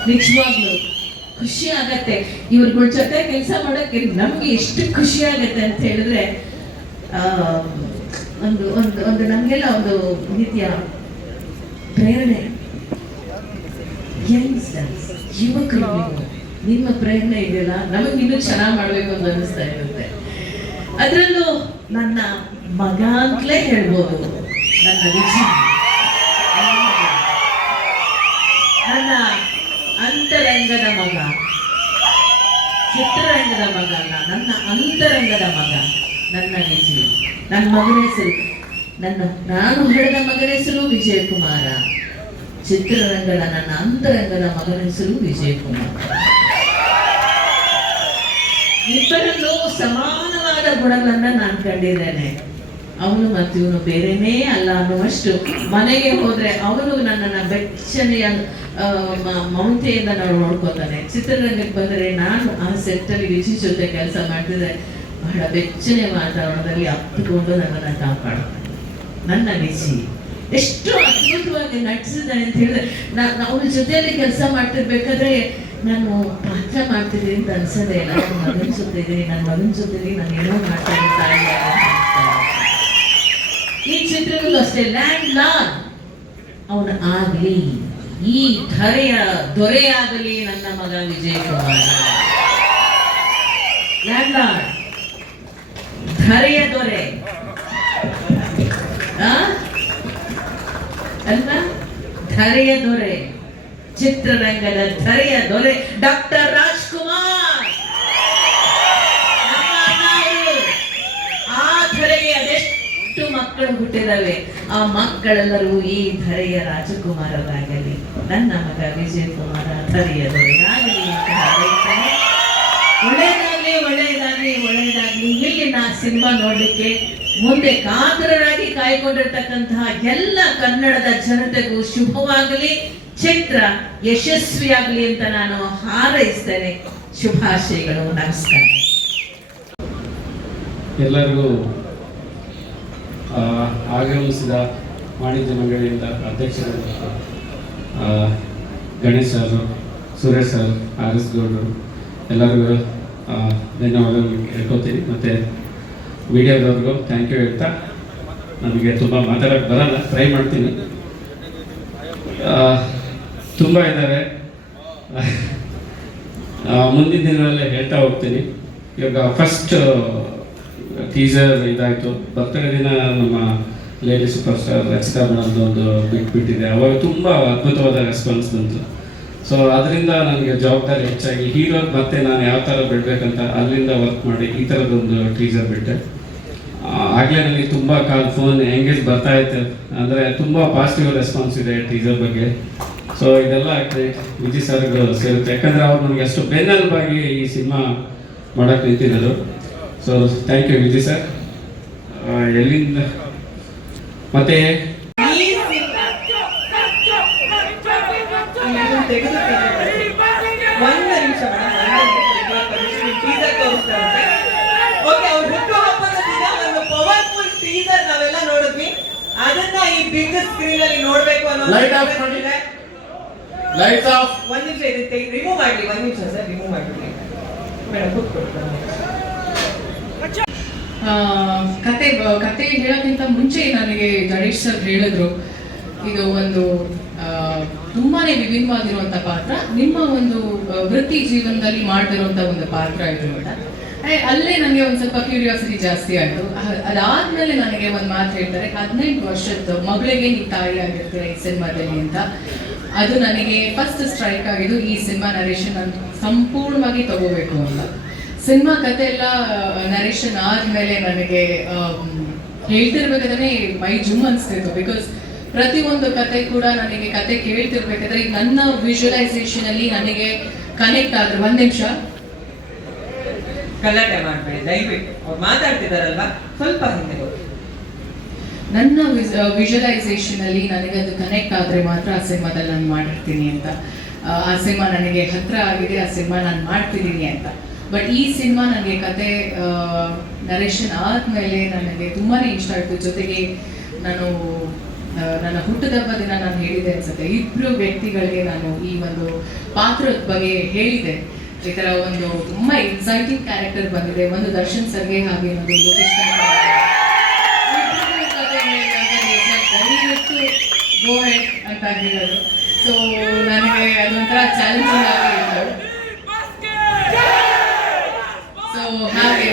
ನಿಜವಾಗ್ಲೂ ಖುಷಿ ಆಗತ್ತೆ ಇವ್ರಗಳ ಜೊತೆ ಕೆಲಸ ಮಾಡೋಕೆ. ನಮ್ಗೆ ಎಷ್ಟು ಖುಷಿ ಆಗತ್ತೆ ಅಂತ ಹೇಳಿದ್ರೆ, ಒಂದು ಒಂದು ಒಂದು ನಮ್ಗೆಲ್ಲ ಒಂದು ರೀತಿಯ ಪ್ರೇರಣೆ. ಯುವಕರು, ನಿಮ್ಮ ಪ್ರೇರಣೆ ಇದೆಯಲ್ಲ, ನಮಗೆ ಇನ್ನೂ ಚೆನ್ನಾಗಿ ಮಾಡ್ಬೇಕು ಅಂತ ಅನಿಸ್ತಾ ಇರುತ್ತೆ. ಅದರಲ್ಲೂ ನನ್ನ ಮಗ ಅಂತಲೇ ಹೇಳ್ಬೋದು, ನನ್ನ ವಿಜಿ, ನನ್ನ ಅಂತರಂಗದ ಮಗ, ಚಿತ್ರರಂಗದ ಮಗ ಅಲ್ಲ, ನನ್ನ ಅಂತರಂಗದ ಮಗ, ನನ್ನ ವಿಜಿ. ನನ್ನ ಮಗನ ಹೆಸರು, ನಾನು ಹೇಳಿದ ಮಗನ ಹೆಸರು ವಿಜಯಕುಮಾರ. ಚಿತ್ರರಂಗದ ನನ್ನ ಅಂತರಂಗದ ಮಗನ ಹೆಸರು ವಿಜಯಕುಮಾರ್. ಇಬ್ಬರಲ್ಲೂ ಸಮಾನವಾದ ಗುಣಗಳನ್ನ ನಾನು ಕಂಡಿದ್ದೇನೆ. ಅವನು ಮತ್ತು ಇವನು ಬೇರೆನೇ ಅಲ್ಲ ಅನ್ನುವಷ್ಟು. ಮನೆಗೆ ಹೋದ್ರೆ ಅವನು ನನ್ನನ್ನ ಬೆಚ್ಚನೆಯ ಮಮತೆಯಿಂದ ನಾವು ನೋಡ್ಕೋತಾನೆ. ಚಿತ್ರರಂಗಕ್ಕೆ ಬಂದರೆ ನಾನು ಆ ಸೆಟ್ಟಲ್ಲಿ ವಿಜಿ ಜೊತೆ ಕೆಲಸ ಮಾಡ್ತಿದ್ರೆ ಬಹಳ ಬೆಚ್ಚನೆ ವಾತಾವರಣದಲ್ಲಿ ಅಪ್ಪಿಕೊಂಡು ನನ್ನನ್ನು ಕಾಪಾಡ್ತಾನೆ. ನನ್ನ ವಿಜಿ ಎಷ್ಟು ಅದ್ಭುತವಾಗಿ ನಟಿಸಿದ್ದಾನೆ ಅಂತ ಹೇಳಿದ್ರೆ, ಅವನ ಜೊತೆಯಲ್ಲಿ ಕೆಲಸ ಮಾಡ್ತಿರ್ಬೇಕಾದ್ರೆ ನಾನು ಪಾತ್ರ ಮಾಡ್ತಿದ್ದೀನಿ ಅಂತ ಅನ್ಸೋದೇ ಇಲ್ಲ. ನನ್ನ ಮಗನ ಜೊತೆ ಇದ್ದೀನಿ, ನನ್ನ ಮಗನ ಜೊತೆಲಿ ನಾನು ಏನೋ ಮಾಡ್ತಾ ಇದ್ದೀನಿ. ಈ ಚಿತ್ರದಲ್ಲೂ ಅಷ್ಟೇ, ಲ್ಯಾಂಡ್ ಲಾರ್ಡ್ ಅವನು ಆಗ್ಲಿ, ಈ ಧರೆಯ ದೊರೆಯಾಗಲಿ ನನ್ನ ಮಗ ವಿಜಯಕುಮಾರ್. ಲ್ಯಾಂಡ್ ಲಾರ್ಡ್, ಧರೆಯ ದೊರೆ ಅಲ್ವಾ? ಧರೆಯ ದೊರೆ, ಚಿತ್ರರಂಗದ ಧರೆಯ ದೊರೆ ಡಾಕ್ಟರ್ ರಾಜ್ಕುಮಾರ್. ಆ ಧರೆಗೆ ಅದೆಷ್ಟು ಮಕ್ಕಳು ಹುಟ್ಟಿದವೆ, ಆ ಮಕ್ಕಳೆಲ್ಲರೂ ಈ ಧರೆಯ ರಾಜಕುಮಾರರಾಗಲಿ, ನನ್ನ ಮಗ ವಿಜಯಕುಮಾರ ಧರೆಯ ದೊರೆಯಾಗಲಿ ಅಂತ ಹಾರೈಸ್ತಾನೆ. ಒಳ್ಳೆಯದಾಗ್ಲಿ, ಒಳ್ಳೆಯದಾಗ್ಲಿ, ಒಳ್ಳೆಯದಾಗ್ಲಿ. ಇಲ್ಲಿನ ಸಿನಿಮಾ ನೋಡ್ಲಿಕ್ಕೆ ಮುಂದೆ ಕಾತರರಾಗಿ ಕಾಯ್ಕೊಂಡಿರ್ತಕ್ಕಂತಹ ಎಲ್ಲ ಕನ್ನಡದ ಜನತೆಗೂ ಶುಭವಾಗಲಿ, ಚಿತ್ರ ಯಶಸ್ವಿಯಾಗಲಿ ಅಂತ ನಾನು ಹಾರೈಸ್ತೇನೆ. ಶುಭಾಶಯಗಳು. ನಮಸ್ಕಾರ. ಎಲ್ಲರಿಗೂ ಆಗಮಿಸಿದ ವಾಣಿಜ್ಯ ಮಂಡಳಿಯಿಂದ ಅಧ್ಯಕ್ಷರು ಗಣೇಶ್ ಅವರು, ಸುರೇಶ್ ಸರ್, ಆರ್ ಎಸ್ ಗೌಡರು ಎಲ್ಲರಿಗೂ ಧನ್ಯವಾದಗಳು ಹೇಳ್ಕೊತೀನಿ. ಮತ್ತು ಮೀಡಿಯಾದವ್ರಿಗೂ ಥ್ಯಾಂಕ್ ಯು ಹೇಳ್ತಾ, ನಮಗೆ ತುಂಬ ಮಾತಾಡೋಕ್ಕೆ ಬರಲ್ಲ, ಟ್ರೈ ಮಾಡ್ತೀನಿ. ತುಂಬ ಇದ್ದಾರೆ, ಮುಂದಿನ ದಿನದಲ್ಲೇ ಹೇಳ್ತಾ ಹೋಗ್ತೀನಿ. ಇವಾಗ ಫಸ್ಟ್ ಟೀಸರ್ ಇದಾಯಿತು, ಬರ್ತಡೇ ದಿನ ನಮ್ಮ ಲೇಡಿ ಸೂಪರ್ ಸ್ಟಾರ್ ರಚಿತಾ ಮೇಡಮ್ದು ಒಂದು ಬಿಟ್ಟಿದೆ. ಅವಾಗ ತುಂಬ ಅದ್ಭುತವಾದ ರೆಸ್ಪಾನ್ಸ್ ಬಂತು. ಸೊ ಅದರಿಂದ ನನಗೆ ಜವಾಬ್ದಾರಿ ಹೆಚ್ಚಾಗಿ ಹೀರೋ ಮತ್ತೆ ನಾನು ಯಾವ ಥರ ಬಿಡಬೇಕಂತ ಅಲ್ಲಿಂದ ವರ್ಕ್ ಮಾಡಿ ಈ ಥರದೊಂದು ಟೀಸರ್ ಬಿಟ್ಟೆ. ಆಗಲೇ ನನಗೆ ತುಂಬ ಫೋನ್ ಎಂಗೇಜ್ ಬರ್ತಾ ಇತ್ತು, ಅಂದರೆ ತುಂಬ ಪಾಸಿಟಿವ್ ರೆಸ್ಪಾನ್ಸ್ ಇದೆ ಟೀಸರ್ ಬಗ್ಗೆ. ಸೊ ಇದೆಲ್ಲ ವಿಜಯ್ ಸರ್ಗೆ ಸೇರುತ್ತೆ, ಯಾಕಂದರೆ ಅವ್ರು ನನಗೆ ಅಷ್ಟು ಬೆನ್ನೆಲುಬಾಗಿ ಈ ಸಿನಿಮಾ ಮಾಡೋಕ್ಕೆ ನಿಂತಿರೋದು. So thank you Vijay sir. ಎಲ್ಲಿಂದ ಮತ್ತೆ ಒಂದು ನಿಮಿಷ ಟೀಸರ್ ತೋರಿಸ್ತಾರೆ. ಓಕೆ, ಅವ್ರ ಹುಟ್ಟುಹಬ್ಬದ ದಿನ ಒಂದು ಪವರ್ಫುಲ್ ಟೀಸರ್ ನಾವೆಲ್ಲ ನೋಡಿದ್ವಿ. ಅದನ್ನ ಈ ಬಿಗ್ ಸ್ಕ್ರೀನ್ ಅಲ್ಲಿ ನೋಡ್ಬೇಕು ಅನ್ನೋ ಲೈಟ್ ಆಫ್ ಮಾಡಿ. Lights off. ಒಂದ್ ನಿಮಿಷ ಇರುತ್ತೆ, ರಿಮೂವ್ ಮಾಡ್ಲಿ. ಒಂದ್ ನಿಮಿಷ ಸರ್, ರಿಮೂವ್ ಮಾಡ್ಬಿಡಿ ಮೇಡಮ್, ಕೂತ್ಕೊಳ್ತಾರೆ. ಕತೆ ಹೇಳೋಕ್ಕಿಂತ ಮುಂಚೆ ನನಗೆ ಗಣೇಶ್ ಸರ್ ಹೇಳಿದ್ರು, ಇದು ಒಂದು ತುಂಬಾನೇ ವಿಭಿನ್ನವಾಗಿರುವಂತ ಪಾತ್ರ, ನಿಮ್ಮ ಒಂದು ವೃತ್ತಿ ಜೀವನದಲ್ಲಿ ಮಾಡ್ತಿರುವಂತ ಒಂದು ಪಾತ್ರ ಇದು ಅಂತ. ಅಲ್ಲೇ ನನಗೆ ಒಂದು ಸ್ವಲ್ಪ ಕ್ಯೂರಿಯಾಸಿಟಿ ಜಾಸ್ತಿ ಆಯಿತು. ಅದಾದ್ಮೇಲೆ ನನಗೆ ಒಂದು ಮಾತು ಹೇಳ್ತಾರೆ, 18 ವರ್ಷದ ಮಗಳಿಗೆ ನೀವು ತಾಯಿ ಆಗಿರ್ತೀರ ಈ ಸಿನಿಮಾದಲ್ಲಿ ಅಂತ. ಅದು ನನಗೆ ಫಸ್ಟ್ ಸ್ಟ್ರೈಕ್ ಆಗಿದ್ದು, ಈ ಸಿನಿಮಾ ನರೇಶನ್ ನಾನು ಸಂಪೂರ್ಣವಾಗಿ ತಗೋಬೇಕು ಅಂತ. ಸಿನಿಮಾ ಕತೆ ಎಲ್ಲ ನರೇಶನ್ ಆದ್ಮೇಲೆ ನನಗೆ ಹೇಳ್ತಿರ್ಬೇಕಾದ್ರೆ ಮೈ ಜುಮ್ ಅನಿಸ್ತಿತ್ತು. ಬಿಕಾಸ್ ಪ್ರತಿಯೊಂದು ಕತೆ ಕೂಡ ನನಗೆ ಕತೆ ಕೇಳ್ತಿರ್ಬೇಕಾದ್ರೆ ಈಗ ನನ್ನ ವಿಜುವಲೈಸೇಷನ್ ಅಲ್ಲಿ ನನಗೆ ಕನೆಕ್ಟ್ ಆದ್ರೆ. ಒಂದ್ ನಿಮಿಷ ಗಲಾಟೆ ಮಾಡ್ಬೇಡಿ ದಯವಿಟ್ಟು, ಅವ್ರು ಮಾತಾಡ್ತಿದಾರಲ್ವಾ, ಸ್ವಲ್ಪ ಹಿಂದೆ ಹೋಗಿ. ನನ್ನ ವಿಜುವಲೈಸೇಷನ್ ಅಲ್ಲಿ ನನಗೆ ಅದು ಕನೆಕ್ಟ್ ಆದ್ರೆ ಮಾತ್ರ ಆ ಸಿನಿಮಾದಲ್ಲಿ ನಾನು ಮಾಡಿರ್ತೀನಿ ಅಂತ. ಆ ಸಿನಿಮಾ ನನಗೆ ಹತ್ರ ಆಗಿದೆ, ಆ ಸಿನಿಮಾ ನಾನು ಮಾಡ್ತಿದ್ದೀನಿ ಅಂತ. ಬಟ್ ಈ ಸಿನಿಮಾ ನನಗೆ ಕತೆ ನರೇಶನ್ ಆದ್ಮೇಲೆ ನನಗೆ ತುಂಬಾನೇ ಇಷ್ಟ ಆಯ್ತು. ಜೊತೆಗೆ ನಾನು ನನ್ನ ಹುಟ್ಟುಹಬ್ಬ ದಿನ ನಾನು ಹೇಳಿದೆ ಅನ್ಸುತ್ತೆ, 2 ವ್ಯಕ್ತಿಗಳಿಗೆ ನಾನು ಈ ಒಂದು ಪಾತ್ರದ ಬಗ್ಗೆ ಹೇಳಿದೆ. ಈ ತರ ಒಂದು ತುಂಬಾ ಎಕ್ಸೈಟಿಂಗ್ ಕ್ಯಾರೆಕ್ಟರ್ ಬಂದಿದೆ, ಒಂದು ದರ್ಶನ್ ಸರ್ಗೆ ಹಾಗೆ ಇನ್ನೊಂದು ಲೋಕೇಶ್ ಗೋ ಹೆಡ್ ಅಂತ ಹೇಳೋದು. ಸೊ ನನಗೆ ಅದೊಂಥರ ಚಾಲೆಂಜಿಂಗ್ ಆಗಿ ಇತ್ತು. ಸೊ ಹಾಗೆ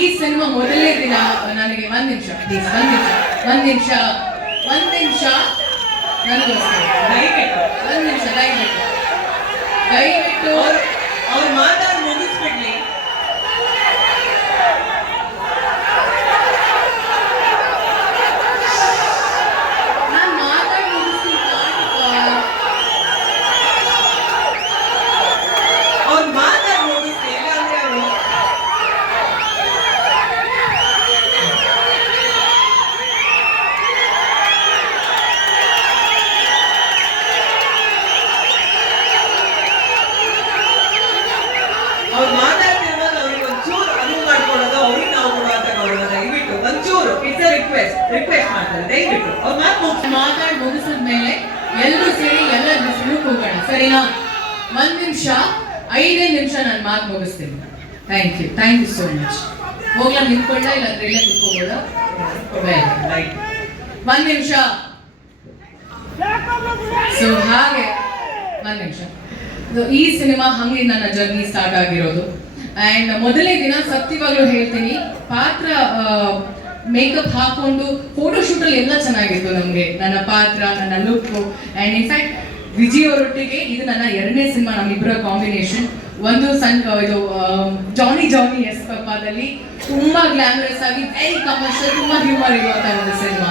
ಈ ಸಿನಿಮಾ ಮೊದಲನೇ ದಿನ ನನಗೆ ಒಂದ್ ನಿಮಿಷ ನನಗೋಸ್ಕರ ದಯವಿಟ್ಟು ಅವ್ರು ಮಾತಾಡಿ ಮುಗಿಸ್ಬಿಡ್ಲಿ. ನಾನು ಮಾತಾಡಿ ಮುಗಿಸ್ತೀನಿ. ಅವ್ರು ಮಾತಾಡಿ ಮುಗಿಸ್ಲಿ, ಇಲ್ಲಾಂದ್ರೆ ಅವರು ಮಾತಾಡ್ತಿರುವಾಗ ಅವ್ರಿಗೆ ಒಂಚೂರು ಅನುವು ಮಾಡ್ಕೊಳ್ಳೋದು, ಅವ್ರಿಗೆ ನಾವು ಕೊಡುವಂತ ಗೌರವ. ದಯವಿಟ್ಟು ಒಂಚೂರು ಇಟ್ಸ್ ರಿಕ್ವೆಸ್ಟ್ ಮಾಡ್ತಾರೆ, ದಯವಿಟ್ಟು ಅವ್ರ ಮಾತಾಡಿ ಮುಗಿಸಿದ್ಮೇಲೆ ಎಲ್ಲರೂ ಸೇರಿ ಎಲ್ಲ ಹೆಸರು ಹೋಗೋಣ, ಸರಿನಾ? 1 ನಿಮಿಷ 5 ನಿಮಿಷ ನಾನು ಮಾತು ಮುಗಿಸ್ತೀನಿ. Thank you so much. ಹೋಗ್ಲಾ ನಿಂತ್ಕೊಳ್ಳ, ಇಲ್ಲಾಂದ್ರೆ ಇಲ್ಲೇ ಕುತ್ಕೋಬೋದ? 1 ನಿಮಿಷ. ಸೊ ಹಾಗೆ 1 ನಿಮಿಷ. ಈ ಸಿನಿಮಾ ಹಂಗೆ ನನ್ನ ಜರ್ನಿ ಸ್ಟಾರ್ಟ್ ಆಗಿರೋದು. ಅಂಡ್ ಮೊದಲನೇ ದಿನ ಸತ್ಯವಾಗ್ಲೂ ಹೇಳ್ತೀನಿ, ಪಾತ್ರ ಮೇಕಪ್ ಹಾಕೊಂಡು ಫೋಟೋಶೂಟ್ ಅಲ್ಲಿ ಎಲ್ಲ ಚೆನ್ನಾಗಿತ್ತು ನಮ್ಗೆ, ನನ್ನ ಪಾತ್ರ, ನನ್ನ ಲುಕ್. ಅಂಡ್ ಇನ್ಫ್ಯಾಕ್ಟ್ ವಿಜಯ್ ಅವರೊಟ್ಟಿಗೆ ಇದು ನನ್ನ 2ನೇ ಸಿನಿಮಾ, ನಮ್ಮಿಬ್ಬರ ಕಾಂಬಿನೇಷನ್. ಒಂದು ಇದು ಜಾನಿ ಎಸ್ ಪಪ್ಪಾದಲ್ಲಿ ತುಂಬಾ ಗ್ಲಾಮರಸ್ ಆಗಿ ವೆರಿ ಕಮರ್ಷಿಯಲ್, ತುಂಬಾ ಹ್ಯೂಮರ್ ಇರುವಂತ ಒಂದು ಸಿನಿಮಾ.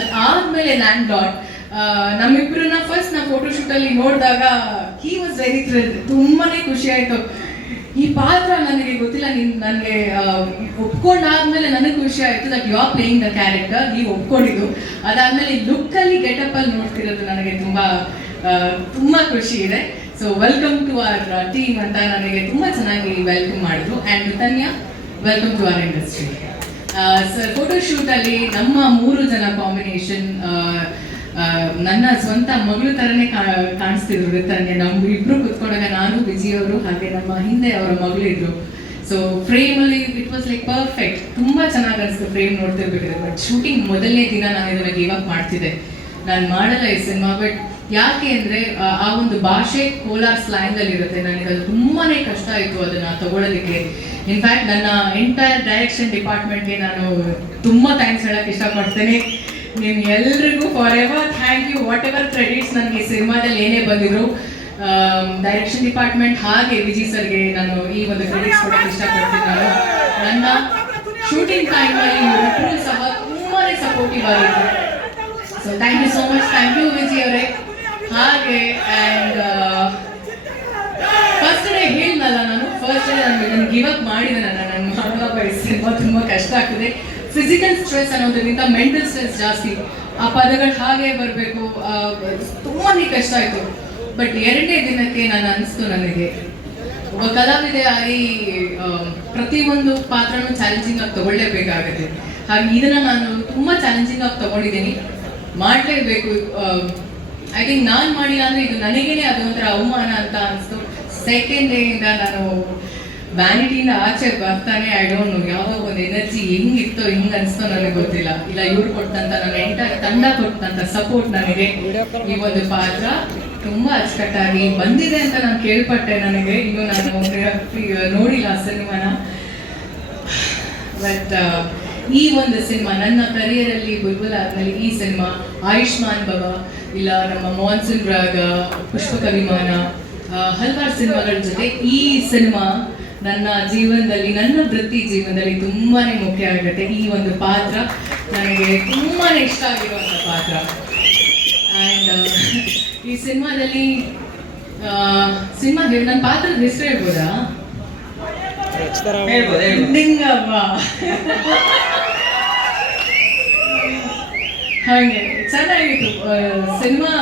ಅದಾದ್ಮೇಲೆ ಲ್ಯಾಂಡ್ ಲಾರ್ಡ್, ನಮ್ಮಿಬ್ಬರನ್ನ ಫಸ್ಟ್ ನಾ ಫೋಟೋಶೂಟ್ ಅಲ್ಲಿ ನೋಡಿದಾಗ ಹಿ ವಾಸ್ ವೆರಿ ಥ್ರಿಲ್ಡ್. ತುಂಬಾನೇ ಖುಷಿ ಆಯ್ತು. ಈ ಪಾತ್ರ ನನಗೆ ಗೊತ್ತಿಲ್ಲ, ನನಗೆ ಒಪ್ಕೊಂಡಾದ್ಮೇಲೆ ನನಗೆ ಖುಷಿ ಆಯ್ತು that you are playing the character. ನೀವು ಒಪ್ಕೊಂಡಿದ್ದು ಅದಾದ್ಮೇಲೆ ಲುಕ್ ಅಲ್ಲಿ ಗೆಟಪ್ ಅಲ್ಲಿ ನೋಡ್ತಿರೋದು ನನಗೆ ತುಂಬಾ ಖುಷಿ ಇದೆ. So welcome to our team ಅಂತ ನನಗೆ ತುಂಬ ಚೆನ್ನಾಗಿ ವೆಲ್ಕಮ್ ಮಾಡಿದ್ರು. And Tanya, welcome to our industry. Sir ಫೋಟೋಶೂಟಲ್ಲಿ ನಮ್ಮ 3 ಜನ ಕಾಂಬಿನೇಷನ್ ನನ್ನ ಸ್ವಂತ ಮಗಳು ಥರನೇ ಕಾಣಿಸ್ತಿದ್ರು. ರಿತನ್ಯ, ನಾವು ಇಬ್ಬರು ಕುತ್ಕೊಂಡಾಗ ನಾನು, ವಿಜಯ್ ಅವರು, ಹಾಗೆ ನಮ್ಮ ಹಿಂದೆ ಅವರ ಮಗಳು ಇದ್ರು. ಸೊ ಫ್ರೇಮಲ್ಲಿ ಇಟ್ ವಾಸ್ ಲೈಕ್ ಪರ್ಫೆಕ್ಟ್. ತುಂಬ ಚೆನ್ನಾಗಿ ಅನಿಸ್ತು ಫ್ರೇಮ್ ನೋಡ್ತಿರ್ಬೇಕಾದ್ರೆ. ಬಟ್ ಶೂಟಿಂಗ್ ಮೊದಲನೇ ದಿನ ನಾನು ಇದನ್ನು ಗಿವ್ ಅಪ್ ಮಾಡ್ತಿದ್ದೆ, ನಾನು ಮಾಡಲ್ಲ ಈ ಸಿನಿಮಾ. ಬಟ್ ಯಾಕೆ ಅಂದರೆ ಆ ಒಂದು ಭಾಷೆ ಕೋಲಾರ್ ಸ್ಲ್ಯಾಂಗಲ್ಲಿ ಇರುತ್ತೆ. ನನಗೆ ಅದು ತುಂಬಾ ಕಷ್ಟ ಆಯಿತು ಅದನ್ನು ತಗೊಳ್ಳೋದಕ್ಕೆ. ಇನ್ಫ್ಯಾಕ್ಟ್ ನನ್ನ ಎಂಟೈರ್ ಡೈರೆಕ್ಷನ್ ಡಿಪಾರ್ಟ್ಮೆಂಟ್ಗೆ ನಾನು ತುಂಬ ಥ್ಯಾಂಕ್ಸ್ ಹೇಳೋಕ್ಕೆ ಇಷ್ಟಪಡ್ತೇನೆ. ನಿಮ್ಗೆ ಎಲ್ರಿಗೂ forever thank you. Whatever credits ನನಗೆ ಸಿನಿಮಾದಲ್ಲಿ ಏನೇ ಬಂದಿದ್ರು, ಡೈರೆಕ್ಷನ್ ಡಿಪಾರ್ಟ್ಮೆಂಟ್ ಹಾಗೆ ವಿಜಯ್ ಸರ್ಗೆ ನಾನು ಈ ಒಂದು ಕ್ರೆಡಿಟ್ಸ್ ಕೊಡೋಕ್ಕೆ ಇಷ್ಟಪಡ್ತೀನಿ. ನಾನು ನನ್ನ ಶೂಟಿಂಗ್ ಟೈಮಲ್ಲಿ ಇವರಿಬ್ಬರು ಸಹ ತುಂಬಾ ಸಪೋರ್ಟಿವ್ ಆಗಿತ್ತು. So thank you so much. Thank you Vijay ಅವರೇ. ಹಾಗೆ ಆ್ಯಂಡ್ ಫಸ್ಟ್ ಡೇ ಹೇಳಿದ್ನಲ್ಲ ನಾನು, ಫಸ್ಟ್ ಡೇ ನಾನು ಗಿವ್ ಅಪ್ ಮಾಡಿದೆ. ನನ್ನ ಮಾಡಲ್ಲ ಸಿನಿಮಾ ತುಂಬ ಕಷ್ಟ ಆಗ್ತದೆ. ಫಿಸಿಕಲ್ ಸ್ಟ್ರೆಸ್ ಅನ್ನೋದಕ್ಕಿಂತ ಮೆಂಟಲ್ ಸ್ಟ್ರೆಸ್ ಜಾಸ್ತಿ. ಆ ಪದಗಳು ಹಾಗೆ ಬರಬೇಕು, ತುಂಬಾ ಕಷ್ಟ ಆಯಿತು. ಬಟ್ 2ನೇ ದಿನಕ್ಕೆ ನಾನು ಅನಿಸ್ತು, ನನಗೆ ಒಬ್ಬ ಕಲಾವಿದೆಯಾಗಿ ಪ್ರತಿಯೊಂದು ಪಾತ್ರನೂ ಚಾಲೆಂಜಿಂಗ್ ಆಗಿ ತಗೊಳ್ಳೇಬೇಕಾಗುತ್ತೆ. ಹಾಗೆ ಇದನ್ನು ನಾನು ತುಂಬ ಚಾಲೆಂಜಿಂಗ್ ಆಗಿ ತಗೊಂಡಿದ್ದೀನಿ, ಮಾಡಲೇಬೇಕು. ಐ ಥಿಂಕ್ ನಾನು ಮಾಡಿಲ್ಲ ಅಂದರೆ ಇದು ನನಗೇನೆ ಅದು ಒಂಥರ ಅವಮಾನ ಅಂತ ಅನಿಸ್ತು. ಸೆಕೆಂಡ್ ಡೇಯಿಂದ ನಾನು ವ್ಯಾನಿಟಿಯಿಂದ ಆಚೆ ಬರ್ತಾನೆ, ಐ ಡೋಂಟ್ ನೋ ಯಾವ ಒಂದು ಎನರ್ಜಿ ಹೆಂಗಿತ್ತೋ ಹೆಂಗೆ ಅನಿಸ್ತೋ ನನಗೆ ಗೊತ್ತಿಲ್ಲ. ಇಲ್ಲ ಇವ್ರು ಕೊಟ್ಟಂತ ನನ್ನ ಎಂಟರ್ ತಂಡ ಕೊಟ್ಟಂತ ಸಪೋರ್ಟ್ ನನಗೆ ಈ ಒಂದು ಪಾತ್ರ ತುಂಬ ಅಚ್ಚುಕಟ್ಟಾಗಿ ಬಂದಿದೆ ಅಂತ ನಾನು ಕೇಳ್ಪಟ್ಟೆ. ನನಗೆ ಇನ್ನು ನಾನು ನೋಡಿಲ್ಲ ಆ ಸಿನಿಮಾನ. ಬಟ್ ಈ ಒಂದು ಸಿನಿಮಾ ನನ್ನ ಕರಿಯರಲ್ಲಿ ಬುಲ್ಬುಲ್ ಆದ್ಮೇಲೆ ಈ ಸಿನಿಮಾ, ಆಯುಷ್ಮಾನ್ ಭವ, ಇಲ್ಲ ನಮ್ಮ ಮಾನ್ಸೂನ್ ರಾಗ, ಪುಷ್ಪಕ ವಿಮಾನ, ಹಲವಾರು ಸಿನಿಮಾಗಳ ಜೊತೆ ಈ ಸಿನಿಮಾ ನನ್ನ ಜೀವನದಲ್ಲಿ, ನನ್ನ ವೃತ್ತಿ ಜೀವನದಲ್ಲಿ ತುಂಬಾ ಮುಖ್ಯ ಆಗುತ್ತೆ. ಈ ಒಂದು ಪಾತ್ರ ನನಗೆ ತುಂಬಾ ಇಷ್ಟ ಆಗಿರುವಂಥ ಪಾತ್ರ. ಆ್ಯಂಡ್ ಈ ಸಿನಿಮಾದಲ್ಲಿ ನನ್ನ ಪಾತ್ರದ ಹೆಸರು ಹೇಳ್ಬೋದಾ? ನಿಂಗವ್ವ. ಹಾಗೆ ಚೆನ್ನಾಗಿತ್ತು ಸಿನಿಮಾ.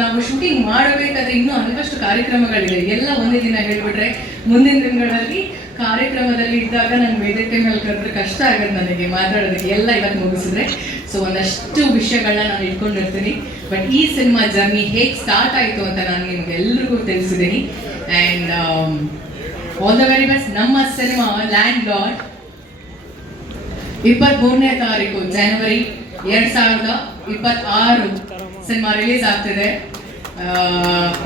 ನಾವು ಶೂಟಿಂಗ್ ಮಾಡಬೇಕಾದ್ರೆ ಇನ್ನೂ ಹಲವಷ್ಟು ಕಾರ್ಯಕ್ರಮಗಳಿದೆ. ಎಲ್ಲ ಒಂದೇ ದಿನ ಹೇಳ್ಬಿಟ್ರೆ ಮುಂದಿನ ದಿನಗಳಲ್ಲಿ ಕಾರ್ಯಕ್ರಮದಲ್ಲಿ ಇದ್ದಾಗ ನಾನು ವೇದಿಕೆ ಮೇಲೆ ಕರೆದ್ರೆ ಕಷ್ಟ ಆಗೋದು ನನಗೆ ಮಾತಾಡೋದಕ್ಕೆ. ಎಲ್ಲ ಇವತ್ತು ಮುಗಿಸಿದ್ರೆ ಸೊ ಒಂದಷ್ಟು ವಿಷಯಗಳನ್ನ ನಾನು ಇಟ್ಕೊಂಡಿರ್ತೀನಿ. ಬಟ್ ಈ ಸಿನಿಮಾ ಜರ್ನಿ ಹೇಗೆ ಸ್ಟಾರ್ಟ್ ಆಯಿತು ಅಂತ ನಾನು ನಿಮ್ಗೆ ಎಲ್ರಿಗೂ ತಿಳಿಸಿದ್ದೀನಿ. And all the very best. ನಮ್ಮ ಸಿನಿಮಾ ಲ್ಯಾಂಡ್ ಲಾರ್ಡ್ 23ನೇ ತಾರೀಕು ಜನವರಿ 2026 ಸಿನಿಮಾ ರಿಲೀಸ್ ಆಗ್ತಿದೆ.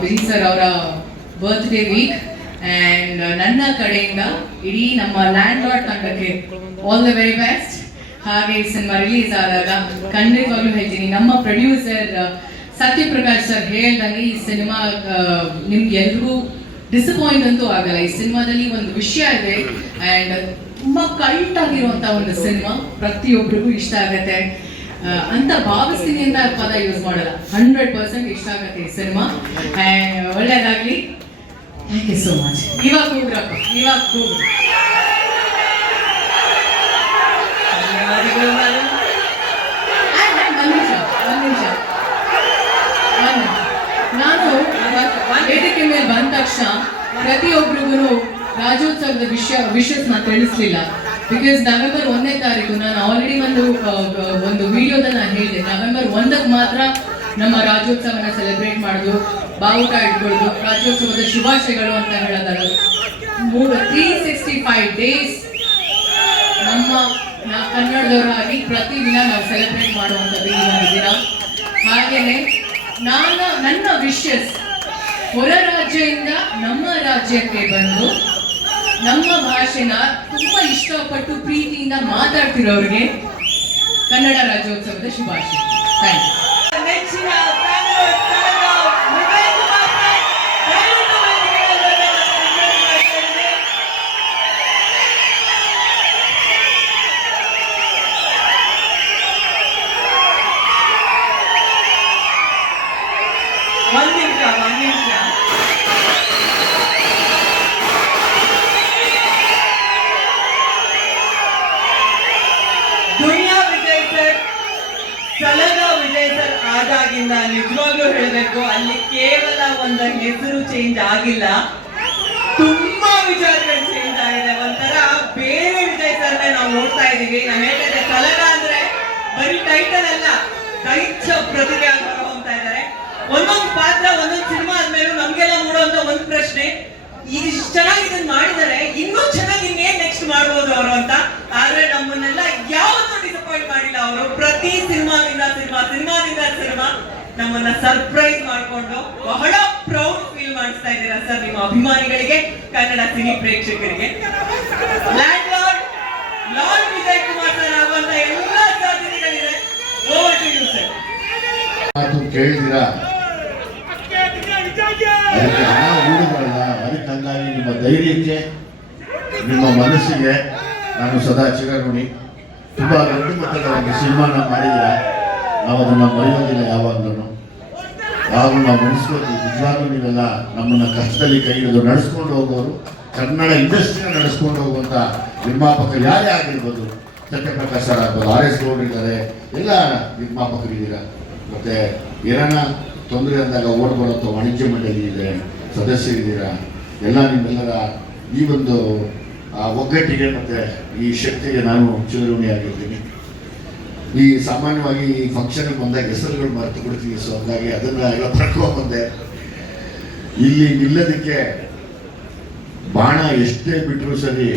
ವಿಜಯ್ ಸರ್ ಅವರ ಬರ್ತ್ಡೇ ವೀಕ್. ಆ್ಯಂಡ್ ನನ್ನ ಕಡೆಯಿಂದ ಇಡೀ ನಮ್ಮ ಲ್ಯಾಂಡ್ ಲಾರ್ಡ್ ತಂಡಕ್ಕೆ ಆಲ್ ದ ವೆರಿ ಬೆಸ್ಟ್. ಹಾಗೆ ಈ ಸಿನಿಮಾ ರಿಲೀಸ್ ಆದಾಗ ಖಂಡಿತವಾಗ್ಲೂ ಹೇಳ್ತೀನಿ, ನಮ್ಮ ಪ್ರೊಡ್ಯೂಸರ್ ಸತ್ಯಪ್ರಕಾಶ್ ಸರ್ ಹೇಳ್ದಂಗೆ ಈ ಸಿನಿಮಾ ನಿಮ್ಗೆ ಎಲ್ರಿಗೂ ಡಿಸಪಾಯಿಂಟ್ ಅಂತೂ ಆಗಲ್ಲ. ಈ ಸಿನಿಮಾದಲ್ಲಿ ಒಂದು ವಿಷಯ ಇದೆ ಆ್ಯಂಡ್ ತುಂಬ ಕಲ್ಟ್ ಆಗಿರುವಂಥ ಒಂದು ಸಿನಿಮಾ, ಪ್ರತಿಯೊಬ್ಬರಿಗೂ ಇಷ್ಟ ಆಗತ್ತೆ ಅಂತ ಭಾವಿಸ್ತೀನಿ ಅಂತ ಪದ ಯೂಸ್ ಮಾಡಲ್ಲ. 100% ಇಷ್ಟ ಆಗತ್ತೆ ಈ ಸಿನಿಮಾ. ಆ್ಯಂಡ್ ಒಳ್ಳೆಯದಾಗಲಿ. Thank you so much. ಇವಾಗ ಕೂಗ್ರಪ್ಪ, ಇವಾಗ ಕೂಗ್ರು. ನಾನು ವೇದಿಕೆ ಮೇಲೆ ಬಂದ ತಕ್ಷಣ ಪ್ರತಿಯೊಬ್ಬರಿಗೂ ರಾಜ್ಯೋತ್ಸವದ ವಿಷಯಸ್ನ ತಿಳಿಸ್ಲಿಲ್ಲ. ಬಿಕಾಸ್ ನವೆಂಬರ್ 1ನೇ ತಾರೀಕು ನಾನು ಆಲ್ರೆಡಿ ಒಂದು ವಿಡಿಯೋದಲ್ಲಿ ನಾನು ಹೇಳಿದೆ, ನವೆಂಬರ್ 1ಕ್ಕೆ ಮಾತ್ರ ನಮ್ಮ ರಾಜ್ಯೋತ್ಸವನ ಸೆಲೆಬ್ರೇಟ್ ಮಾಡೋದು, ಬಾವುಟ ಇಟ್ಕೊಳ್ಳೋದು, ರಾಜ್ಯೋತ್ಸವದ ಶುಭಾಶಯಗಳು ಅಂತ ಹೇಳೋದಲ್ಲ. 365 ಡೇಸ್ ನಮ್ಮ ಕನ್ನಡದವರಾಗಿ ಪ್ರತಿದಿನ ನಾವು ಸೆಲೆಬ್ರೇಟ್ ಮಾಡುವಂಥದ್ದು ಈ ಒಂದು ದಿನ. ಹಾಗೇನೆ ನನ್ನ ವಿಶಸ್ ಹೊರ ರಾಜ್ಯದಿಂದ ನಮ್ಮ ರಾಜ್ಯಕ್ಕೆ ಬಂದು ನಮ್ಮ ಭಾಷೆನ ತುಂಬ ಇಷ್ಟಪಟ್ಟು ಪ್ರೀತಿಯಿಂದ ಮಾತಾಡ್ತಿರೋರಿಗೆ ಕನ್ನಡ ರಾಜ್ಯೋತ್ಸವದ ಶುಭಾಶಯ. Thank you. ಒಂದು ನಿಮಿಷ. ದುನಿಯಾ ವಿಜಯ್ ಸರ್, ಸಲಗ ವಿಜಯ್ ಸರ್ ಆದಾಗಿಂದ ನಿಜವಾಗ್ಲೂ ಹೇಳ್ಬೇಕು, ಅಲ್ಲಿ ಕೇವಲ ಒಂದು ಹೆಸರು ಚೇಂಜ್ ಆಗಿಲ್ಲ, ತುಂಬಾ ವಿಚಾರಗಳು ಚೇಂಜ್ ಆಗಿದೆ. ಒಂಥರ ಬೇರೆ ವಿಜಯ್ ಸರ್ನೇ ನಾವು ನೋಡ್ತಾ ಇದೀವಿ. ನಾನು ಹೇಳಿದೆ, ಕಲಗ ಅಂದ್ರೆ ಬರೀ ಟೈಟಲ್ ಅಲ್ಲ, ದೈತ್ಯ ಪ್ರತಿಭೆ ಅಂತ ಹೊರಹೊಮ್ತಾ ಇದ್ದಾರೆ. ಒಂದೊಂದು ಪಾತ್ರ ಒಂದೊಂದು ಸಿನಿಮಾ ಆದ್ಮೇಲೂ ನಮ್ಗೆಲ್ಲ ಮೂಡುವಂತ ಒಂದ್ ಪ್ರಶ್ನೆ, ಇದಿಷ್ಟು ಚೆನ್ನಾಗಿ ಇದನ್ನ ಮಾಡಿದರೆ ಇನ್ನೂ ಚೆನ್ನಾಗಿ ಇನ್ನೇನ್ ನೆಕ್ಸ್ಟ್ ಮಾಡ್ಬೋದು ಅವರು ಅಂತ. ಆದ್ರೆ ನಮ್ಮನ್ನೆಲ್ಲ ಯಾವತ್ತೂ ಡಿಸಪಾಯಿಂಟ್ ಮಾಡಿಲ್ಲ ಅವರು. ಪ್ರತಿ ಸಿನಿಮಾದಿಂದ ಸಿನಿಮಾ ನಮ್ಮನ್ನ ಸರ್ಪ್ರೈಸ್ ಮಾಡ್ಕೊಂಡು ಬಹಳ ಪ್ರೌಡ್ ಫೀಲ್ ಮಾಡಿಸ್ತಾ ಇದ್ದೀರಾ ಸರ್, ನಿಮ್ಮ ಅಭಿಮಾನಿಗಳಿಗೆ, ಕನ್ನಡ ಸಿನಿ ಪ್ರೇಕ್ಷಕರಿಗೆ. ಲಾರ್ಡ್ ವಿಜಯ್ ಕುಮಾರ್ ಸರ್ ಆಗುವಂತ ಎಲ್ಲ ಸಾಧ್ಯತೆಗಳಿದೆ. Over to you sir. ಮಾತು ಕೇಳಿದಿರಾ, ಅದಕ್ಕೆ ಹಣ ಹೂಡುಗಳಲ್ಲ. ಅದಕ್ಕೆ ಹಂಗಾಗಿ ನಿಮ್ಮ ಧೈರ್ಯಕ್ಕೆ, ನಿಮ್ಮ ಮನಸ್ಸಿಗೆ ನಾನು ಸದಾ ಚಿರಋಣಿ. ತುಂಬ ದೊಡ್ಡ ಮಟ್ಟದ ಒಂದು ಸಿನಿಮಾನ ಮಾಡಿದ್ದೀರ, ನಾವು ಅದನ್ನು ಮರೆಯೋದಿಲ್ಲ ಯಾವಾಗಲೂ. ಯಾವಾಗಲೂ ನಾವು ನೆನೆಸ್ಕೋತೀವಿ. ನಿಜವಾಗ್ಲೂ ನೀವೆಲ್ಲ ನಮ್ಮನ್ನು ಕಷ್ಟದಲ್ಲಿ ಕೈ ಹಿಡಿದು ನಡೆಸ್ಕೊಂಡು ಹೋಗೋರು, ಕನ್ನಡ ಇಂಡಸ್ಟ್ರಿನ ನಡೆಸ್ಕೊಂಡು ಹೋಗುವಂಥ ನಿರ್ಮಾಪಕರು ಯಾರೇ ಆಗಿರ್ಬೋದು, ಸತ್ಯಪ್ರಕಾಶ್ ಸರ್ ಆಗ್ಬೋದು, RS ಗೌಡ್ರು ಇದ್ದಾರೆ, ಎಲ್ಲ ನಿರ್ಮಾಪಕರಿದ್ದೀರ. ಮತ್ತು ಏನಾನ ತೊಂದರೆ ಅಂದಾಗ ಓಡ್ ಬರುವಂಥ ವಾಣಿಜ್ಯ ಮಂಡಳಿ ಇದೆ, ಸದಸ್ಯರಿದ್ದೀರಾ. ಎಲ್ಲ ನಿಮ್ಮೆಲ್ಲರ ಈ ಒಂದು ಒಗ್ಗಟ್ಟಿಗೆ ಮತ್ತು ಈ ಶಕ್ತಿಗೆ ನಾನು ಚಿರಋಣಿಯಾಗಿರ್ತೀನಿ. ಈ ಸಾಮಾನ್ಯವಾಗಿ ಈ ಫಂಕ್ಷನ್ಗೆ ಬಂದಾಗ ಹೆಸರುಗಳು ಮರೆತು ಬಿಡ್ತೀವಿ. ಸೊ ಹಂಗಾಗಿ ಅದನ್ನು ಎಲ್ಲ ಬಂದೆ. ಇಲ್ಲಿ ನಿಲ್ಲೋದಕ್ಕೆ ಬಾಣ ಎಷ್ಟೇ ಬಿಟ್ಟರು ಸರಿ,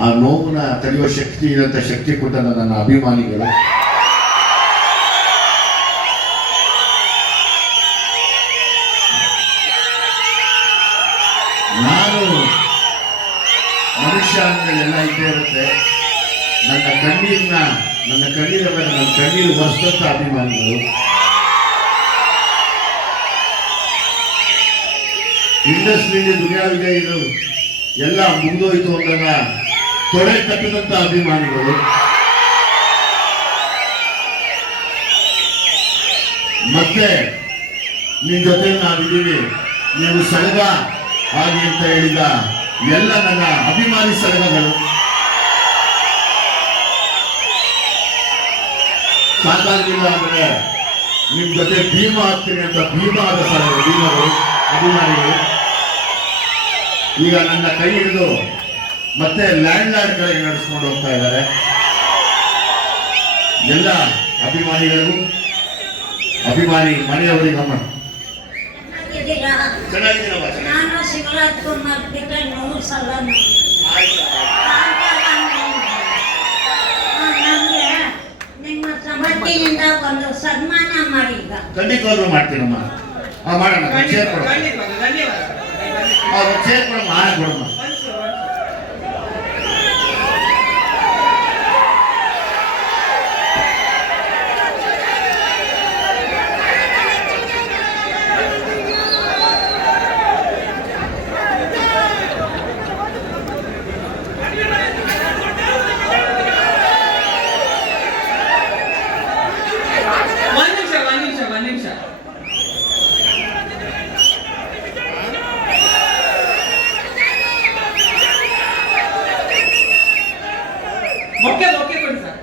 ಆ ನೋವನ್ನ ತಡೆಯುವ ಶಕ್ತಿ ಇರೋಂಥ ಶಕ್ತಿ ಕೊಟ್ಟ ನನ್ನ ಅಭಿಮಾನಿಗಳು. ನಾನು ಮನುಷ್ಯ ಅಂದಮೇಲೆ ಎಲ್ಲ ಇದ್ದೇ ಇರುತ್ತೆ. ನನ್ನ ಕಣ್ಣೀರು ಒರೆಸಿದಂಥ ಅಭಿಮಾನಿಗಳು. ಇಂಡಸ್ಟ್ರಿಯಲ್ಲಿ ದುನಿಯಾ ವಿಜಯ್ ಇದು ಎಲ್ಲ ಮುಗಿದೋಯ್ತು ಅಂದಾಗ ತೊಡೆ ತಪ್ಪಿದಂಥ ಅಭಿಮಾನಿಗಳು. ಮತ್ತೆ ನಿಮ್ಮ ಜೊತೆ ನಾವಿದ್ದೀವಿ, ನೀವು ಸಲಗ ಹಾಗೆ ಅಂತ ಹೇಳಿದ ಎಲ್ಲ ನನ್ನ ಅಭಿಮಾನಿ ಸಲಗಗಳು. ಸಾಕಾಗಿಲ್ಲ ಅಂದ್ರೆ ನಿಮ್ಮ ಜೊತೆ ಭೀಮ ಆಗ್ತೀನಿ ಅಂತ ಭೀಮದ ಭೀಮರು ಅಭಿಮಾನಿಗಳು ಈಗ ನನ್ನ ಕೈ ಹಿಡಿದು ಮತ್ತೆ ಲ್ಯಾಂಡ್ ಕಡೆಗೆ ನಡೆಸ್ಕೊಂಡು ಹೋಗ್ತಾ ಇದ್ದಾರೆ. ಎಲ್ಲ ಅಭಿಮಾನಿಗಳಿಗೂ, ಅಭಿಮಾನಿ ಮನೆಯವರಿಗೆ ಅಮ್ಮ ಚೆನ್ನಾಗಿದ್ದೀರಮ್ಮ. ನಾನು ಶಿವರಾಜ್ ಕುಮಾರ್ ಬಿಟ್ಟರೆ 100 ಸಲ ನಮಗೆ ನಿಮ್ಮ ವತಿಯಿಂದ ಒಂದು ಸನ್ಮಾನ ಮಾಡಿ. ಖಂಡಿತವಾಗ್ಲೂ ಮಾಡ್ತೀನಮ್ಮ. ಮಾಡೋಣ, ಚೇರ್ ಕೊಡಮ್ಮ, ಚೇರ್ ಕೊಡಮ್ಮ, ಆನ ಕೊಡಮ್ಮ. ಒಂದ್ ನಿಮಿಷ. ಮೊಕ್ಕೆ ಕೊಡಿ ಸರ್.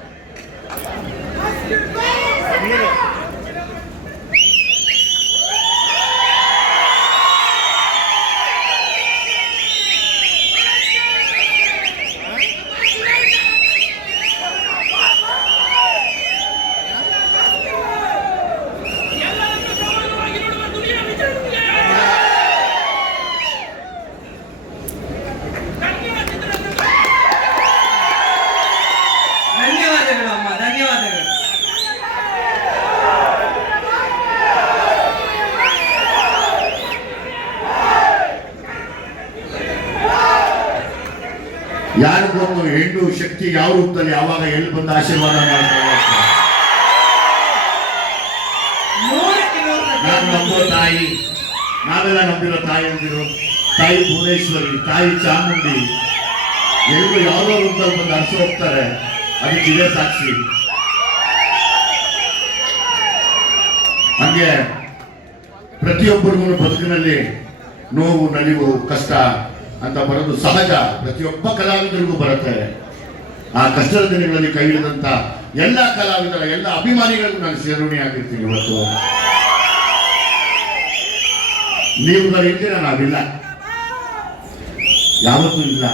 ಧನ್ಯವಾದಗಳು ಅಮ್ಮ, ಧನ್ಯವಾದಗಳು. ಯಾರಿಗೊಂದು ಹೆಣ್ಣು ಶಕ್ತಿ ಯಾವ ರೂಪದಲ್ಲಿ ಯಾವಾಗ ಎಲ್ಲಿ ಬಂದು ಆಶೀರ್ವಾದ ಮಾಡ್ತಾರೆ. ನಾನು ನಂಬೋ ತಾಯಿ, ನಾವೆಲ್ಲ ನಂಬಿರೋ ತಾಯಿ ಅಂದಿರು, ತಾಯಿ ಭುವನೇಶ್ವರಿ, ತಾಯಿ ಚಾಮುಂಡಿ, ಎಲ್ರು ಯಾವುದೋ ರೂಪದಲ್ಲಿ ಬಂದು ಹರಿಸಿ ಹೋಗ್ತಾರೆ. ಅದಕ್ಕೆ ಇದೇ ಸಾಕ್ಷಿ. ಹಂಗೆ ಪ್ರತಿಯೊಬ್ಬರಿಗೂ ಬದುಕಿನಲ್ಲಿ ನೋವು, ನಲಿವು, ಕಷ್ಟ ಅಂತ ಬರೋದು ಸಹಜ. ಪ್ರತಿಯೊಬ್ಬ ಕಲಾವಿದರಿಗೂ ಬರುತ್ತೆ. ಆ ಕಷ್ಟದ ದಿನಗಳಲ್ಲಿ ಕೈ ಹಿಡಿದಂತ ಎಲ್ಲ ಕಲಾವಿದರ, ಎಲ್ಲ ಅಭಿಮಾನಿಗಳಿಗೂ ನಾನು ಚಿರಋಣಿಯಾಗಿರ್ತೀನಿ ಇವತ್ತು. ನೀವುಗಳಿದ್ರೆ ನಾವಿಲ್ಲ, ಯಾವತ್ತೂ ಇಲ್ಲ.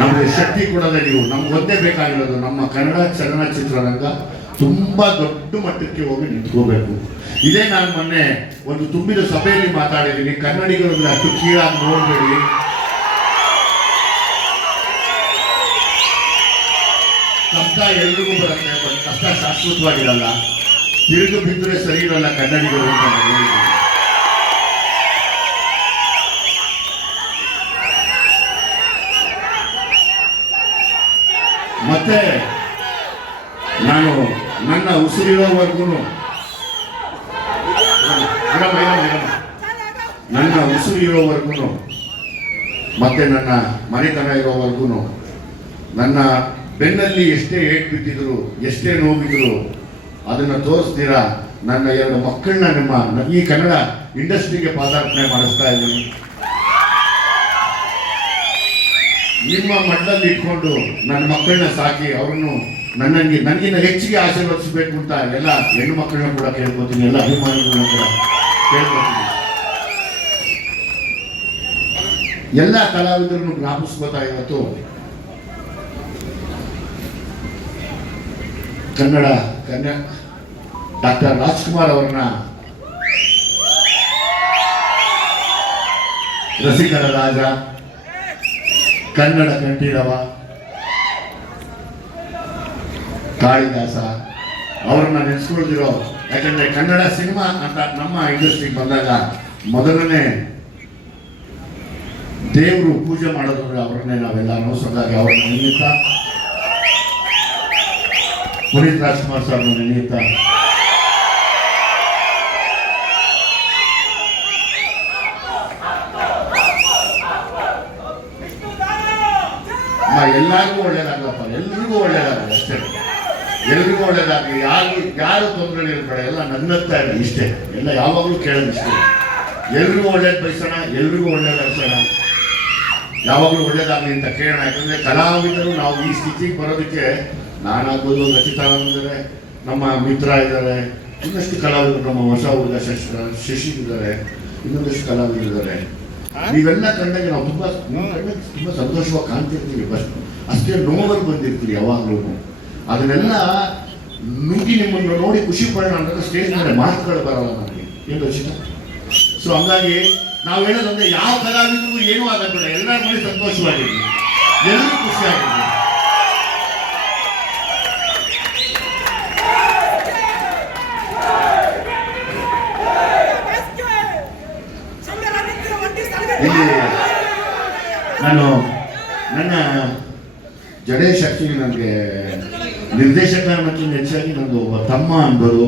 ನಮಗೆ ಶಕ್ತಿ ಕೊಡೋದೇ ನೀವು. ನಮ್ಗೆ ಒಂದೇ ಬೇಕಾಗಿರೋದು ನಮ್ಮ ಕನ್ನಡ ಚಲನಚಿತ್ರರಂಗ ತುಂಬಾ ದೊಡ್ಡ ಮಟ್ಟಕ್ಕೆ ಹೋಗಿ ನಿಂತ್ಕೋಬೇಕು. ಇದೇ ನಾನು ಮೊನ್ನೆ ಒಂದು ತುಂಬಿದ ಸಭೆಯಲ್ಲಿ ಮಾತಾಡಿದ್ದೀನಿ. ಕನ್ನಡಿಗರನ್ನ ಅಷ್ಟು ಕೀಳಾಗಿ ನೋಡಬೇಡಿ. ಕಷ್ಟ ಎಲ್ರಿಗೂ ಬರುತ್ತೆ, ಬಟ್ ಕಷ್ಟ ಶಾಶ್ವತವಾಗಿರಲ್ಲ. ತಿರುಗು ಬಿದ್ದರೆ ಸರಿ ಇರಲ್ಲ ಕನ್ನಡಿಗರು ಅಂತ ನಾನು ಹೇಳಿದ್ದೀನಿ. ಮತ್ತೆ ನಾನು ನನ್ನ ಉಸಿರಿರೋವರೆಗೂ ನನ್ನ ಉಸಿರು ಇರೋವರೆಗೂ ಮತ್ತೆ ನನ್ನ ಮನೆತನ ಇರೋವರೆಗೂ ನನ್ನ ಬೆನ್ನಲ್ಲಿ ಎಷ್ಟೇ ಏಟ್ ಬಿದ್ದಿದ್ರು, ಎಷ್ಟೇ ನೋವಿದ್ರು ಅದನ್ನು ತೋರಿಸ್ತೀರಾ ನನ್ನ 2 ಮಕ್ಕಳನ್ನ ನಿಮ್ಮ ಈ ಕನ್ನಡ ಇಂಡಸ್ಟ್ರಿಗೆ ಪಾದಾರ್ಪಣೆ ಮಾಡಿಸ್ತಾ ಇದ್ದೀನಿ. ನಿಮ್ಮ ಮಟ್ಟದಲ್ಲಿ ಇಟ್ಕೊಂಡು ನನ್ನ ಮಕ್ಕಳನ್ನ ಸಾಕಿ ಅವರನ್ನು ನನಗಿನ್ನ ಹೆಚ್ಚಿಗೆ ಆಶೀರ್ವದಿಸಬೇಕು ಅಂತ ಎಲ್ಲ ಹೆಣ್ಣು ಮಕ್ಕಳನ್ನ ಕೂಡ ಕೇಳ್ಕೊತೀನಿ, ಎಲ್ಲ ಅಭಿಮಾನಿಗಳನ್ನ ಕೂಡ ಕೇಳ್ಕೊತೀನಿ. ಎಲ್ಲ ಕಲಾವಿದರನ್ನು ಜ್ಞಾಪಿಸ್ಕೋತಾ ಇವತ್ತು ಕನ್ನಡ ಡಾಕ್ಟರ್ ರಾಜ್ಕುಮಾರ್ ಅವರನ್ನ ರಸಿಕರ ರಾಜ, ಕನ್ನಡ ಕಂಠೀರವ, ಕಾಳಿದಾಸ ಅವರನ್ನ ನೆನೆಸ್ಕೊಳ್ದಿರೋ. ಯಾಕಂದ್ರೆ ಕನ್ನಡ ಸಿನಿಮಾ ಅಂತ ನಮ್ಮ ಇಂಡಸ್ಟ್ರಿಗೆ ಬಂದಾಗ ಮೊದಲನೇ ದೇವರು ಪೂಜೆ ಮಾಡೋದ್ರೆ ಅವರನ್ನೇ ನಾವೆಲ್ಲ ನೋಡ್ಸೋದಾಗಿ ಅವ್ರನ್ನ ನೆನೆಯುತ್ತಾ, ಪುನೀತ್ ರಾಜ್ಕುಮಾರ್ ಸಾರ್ನ ನೆನೆಯುತ್ತಾ, ಎಲ್ಲರಿಗೂ ಒಳ್ಳೇದಾಗಲಪ್ಪ, ಎಲ್ರಿಗೂ ಒಳ್ಳೇದಾಗಲಿ ಅಷ್ಟೇ, ಎಲ್ರಿಗೂ ಒಳ್ಳೇದಾಗಲಿ. ಯಾರು ತೊಂದರೆ ಇರ್ಬೇಡ, ಎಲ್ಲ ನನ್ನತ್ತ ಇರಲಿ ಇಷ್ಟೇ. ಎಲ್ಲ ಯಾವಾಗಲೂ ಕೇಳೋದು ಇಷ್ಟೇ. ಎಲ್ರಿಗೂ ಒಳ್ಳೇದು ಬಯಸೋಣ, ಎಲ್ರಿಗೂ ಒಳ್ಳೇದಾಗ್ಸೋಣ, ಯಾವಾಗಲೂ ಒಳ್ಳೇದಾಗಲಿ ಅಂತ ಕೇಳೋಣ. ಯಾಕಂದ್ರೆ ಕಲಾವಿದರು ನಾವು ಈ ಸ್ಥಿತಿಗೆ ಬರೋದಕ್ಕೆ ನಾನಾಗ್ಬೋದು, ರಚಿತಾರಾಮ್ ಇದ್ದಾರೆ, ನಮ್ಮ ಮಿತ್ರ ಇದ್ದಾರೆ, ಇನ್ನಷ್ಟು ಕಲಾವಿದರು, ನಮ್ಮ ಹೊಸ ಹುಡುಗ ಶಶಿ ಇದ್ದಾರೆ, ಇನ್ನೊಂದಷ್ಟು ಕಲಾವಿದರು ಇದ್ದಾರೆ. ನೀವೆಲ್ಲ ಕಂಡಾಗ ನಾವು ತುಂಬಾ ಸಂತೋಷವಾಗಿ ಕಾಣ್ತಿರ್ತೀವಿ, ಬಸ್ ಅಷ್ಟೇ ನೋವಲ್ಲಿ ಬಂದಿರ್ತೀವಿ ಯಾವಾಗಲೂ. ಅದನ್ನೆಲ್ಲ ನುಗ್ಗಿ ನಿಮ್ಮನ್ನು ನೋಡಿ ಖುಷಿ ಪಡೋಣ ಅಂದ್ರೆ ಸ್ಟೇಜ್ ಮೇಲೆ ಮಾತುಗಳು ಬರಲ್ಲ ನನಗೆ, ಏನು ರಚಿತ. ಸೊ ಹಂಗಾಗಿ ನಾವು ಹೇಳೋದಂದ್ರೆ ಯಾವ ಕಲಾವಿದರಿಗೂ ಏನೂ ಆಗಬೇಡ, ಎಲ್ಲರ ಮನೆ ಸಂತೋಷವಾಗಿರ್ಲಿ, ಎಲ್ಲರೂ ಖುಷಿಯಾಗಿರ್ಲಿ. ಇಲ್ಲಿ ನಾನು ನನ್ನ ಜಡೇಶ್ ಆಕ್ಚುಲಿ ನನಗೆ ನಿರ್ದೇಶಕ ಅನ್ನೋಕ್ಕಿಂತ ಹೆಚ್ಚಾಗಿ ನನಗೆ ಒಬ್ಬ ತಮ್ಮ ಅನ್ಬೋದು,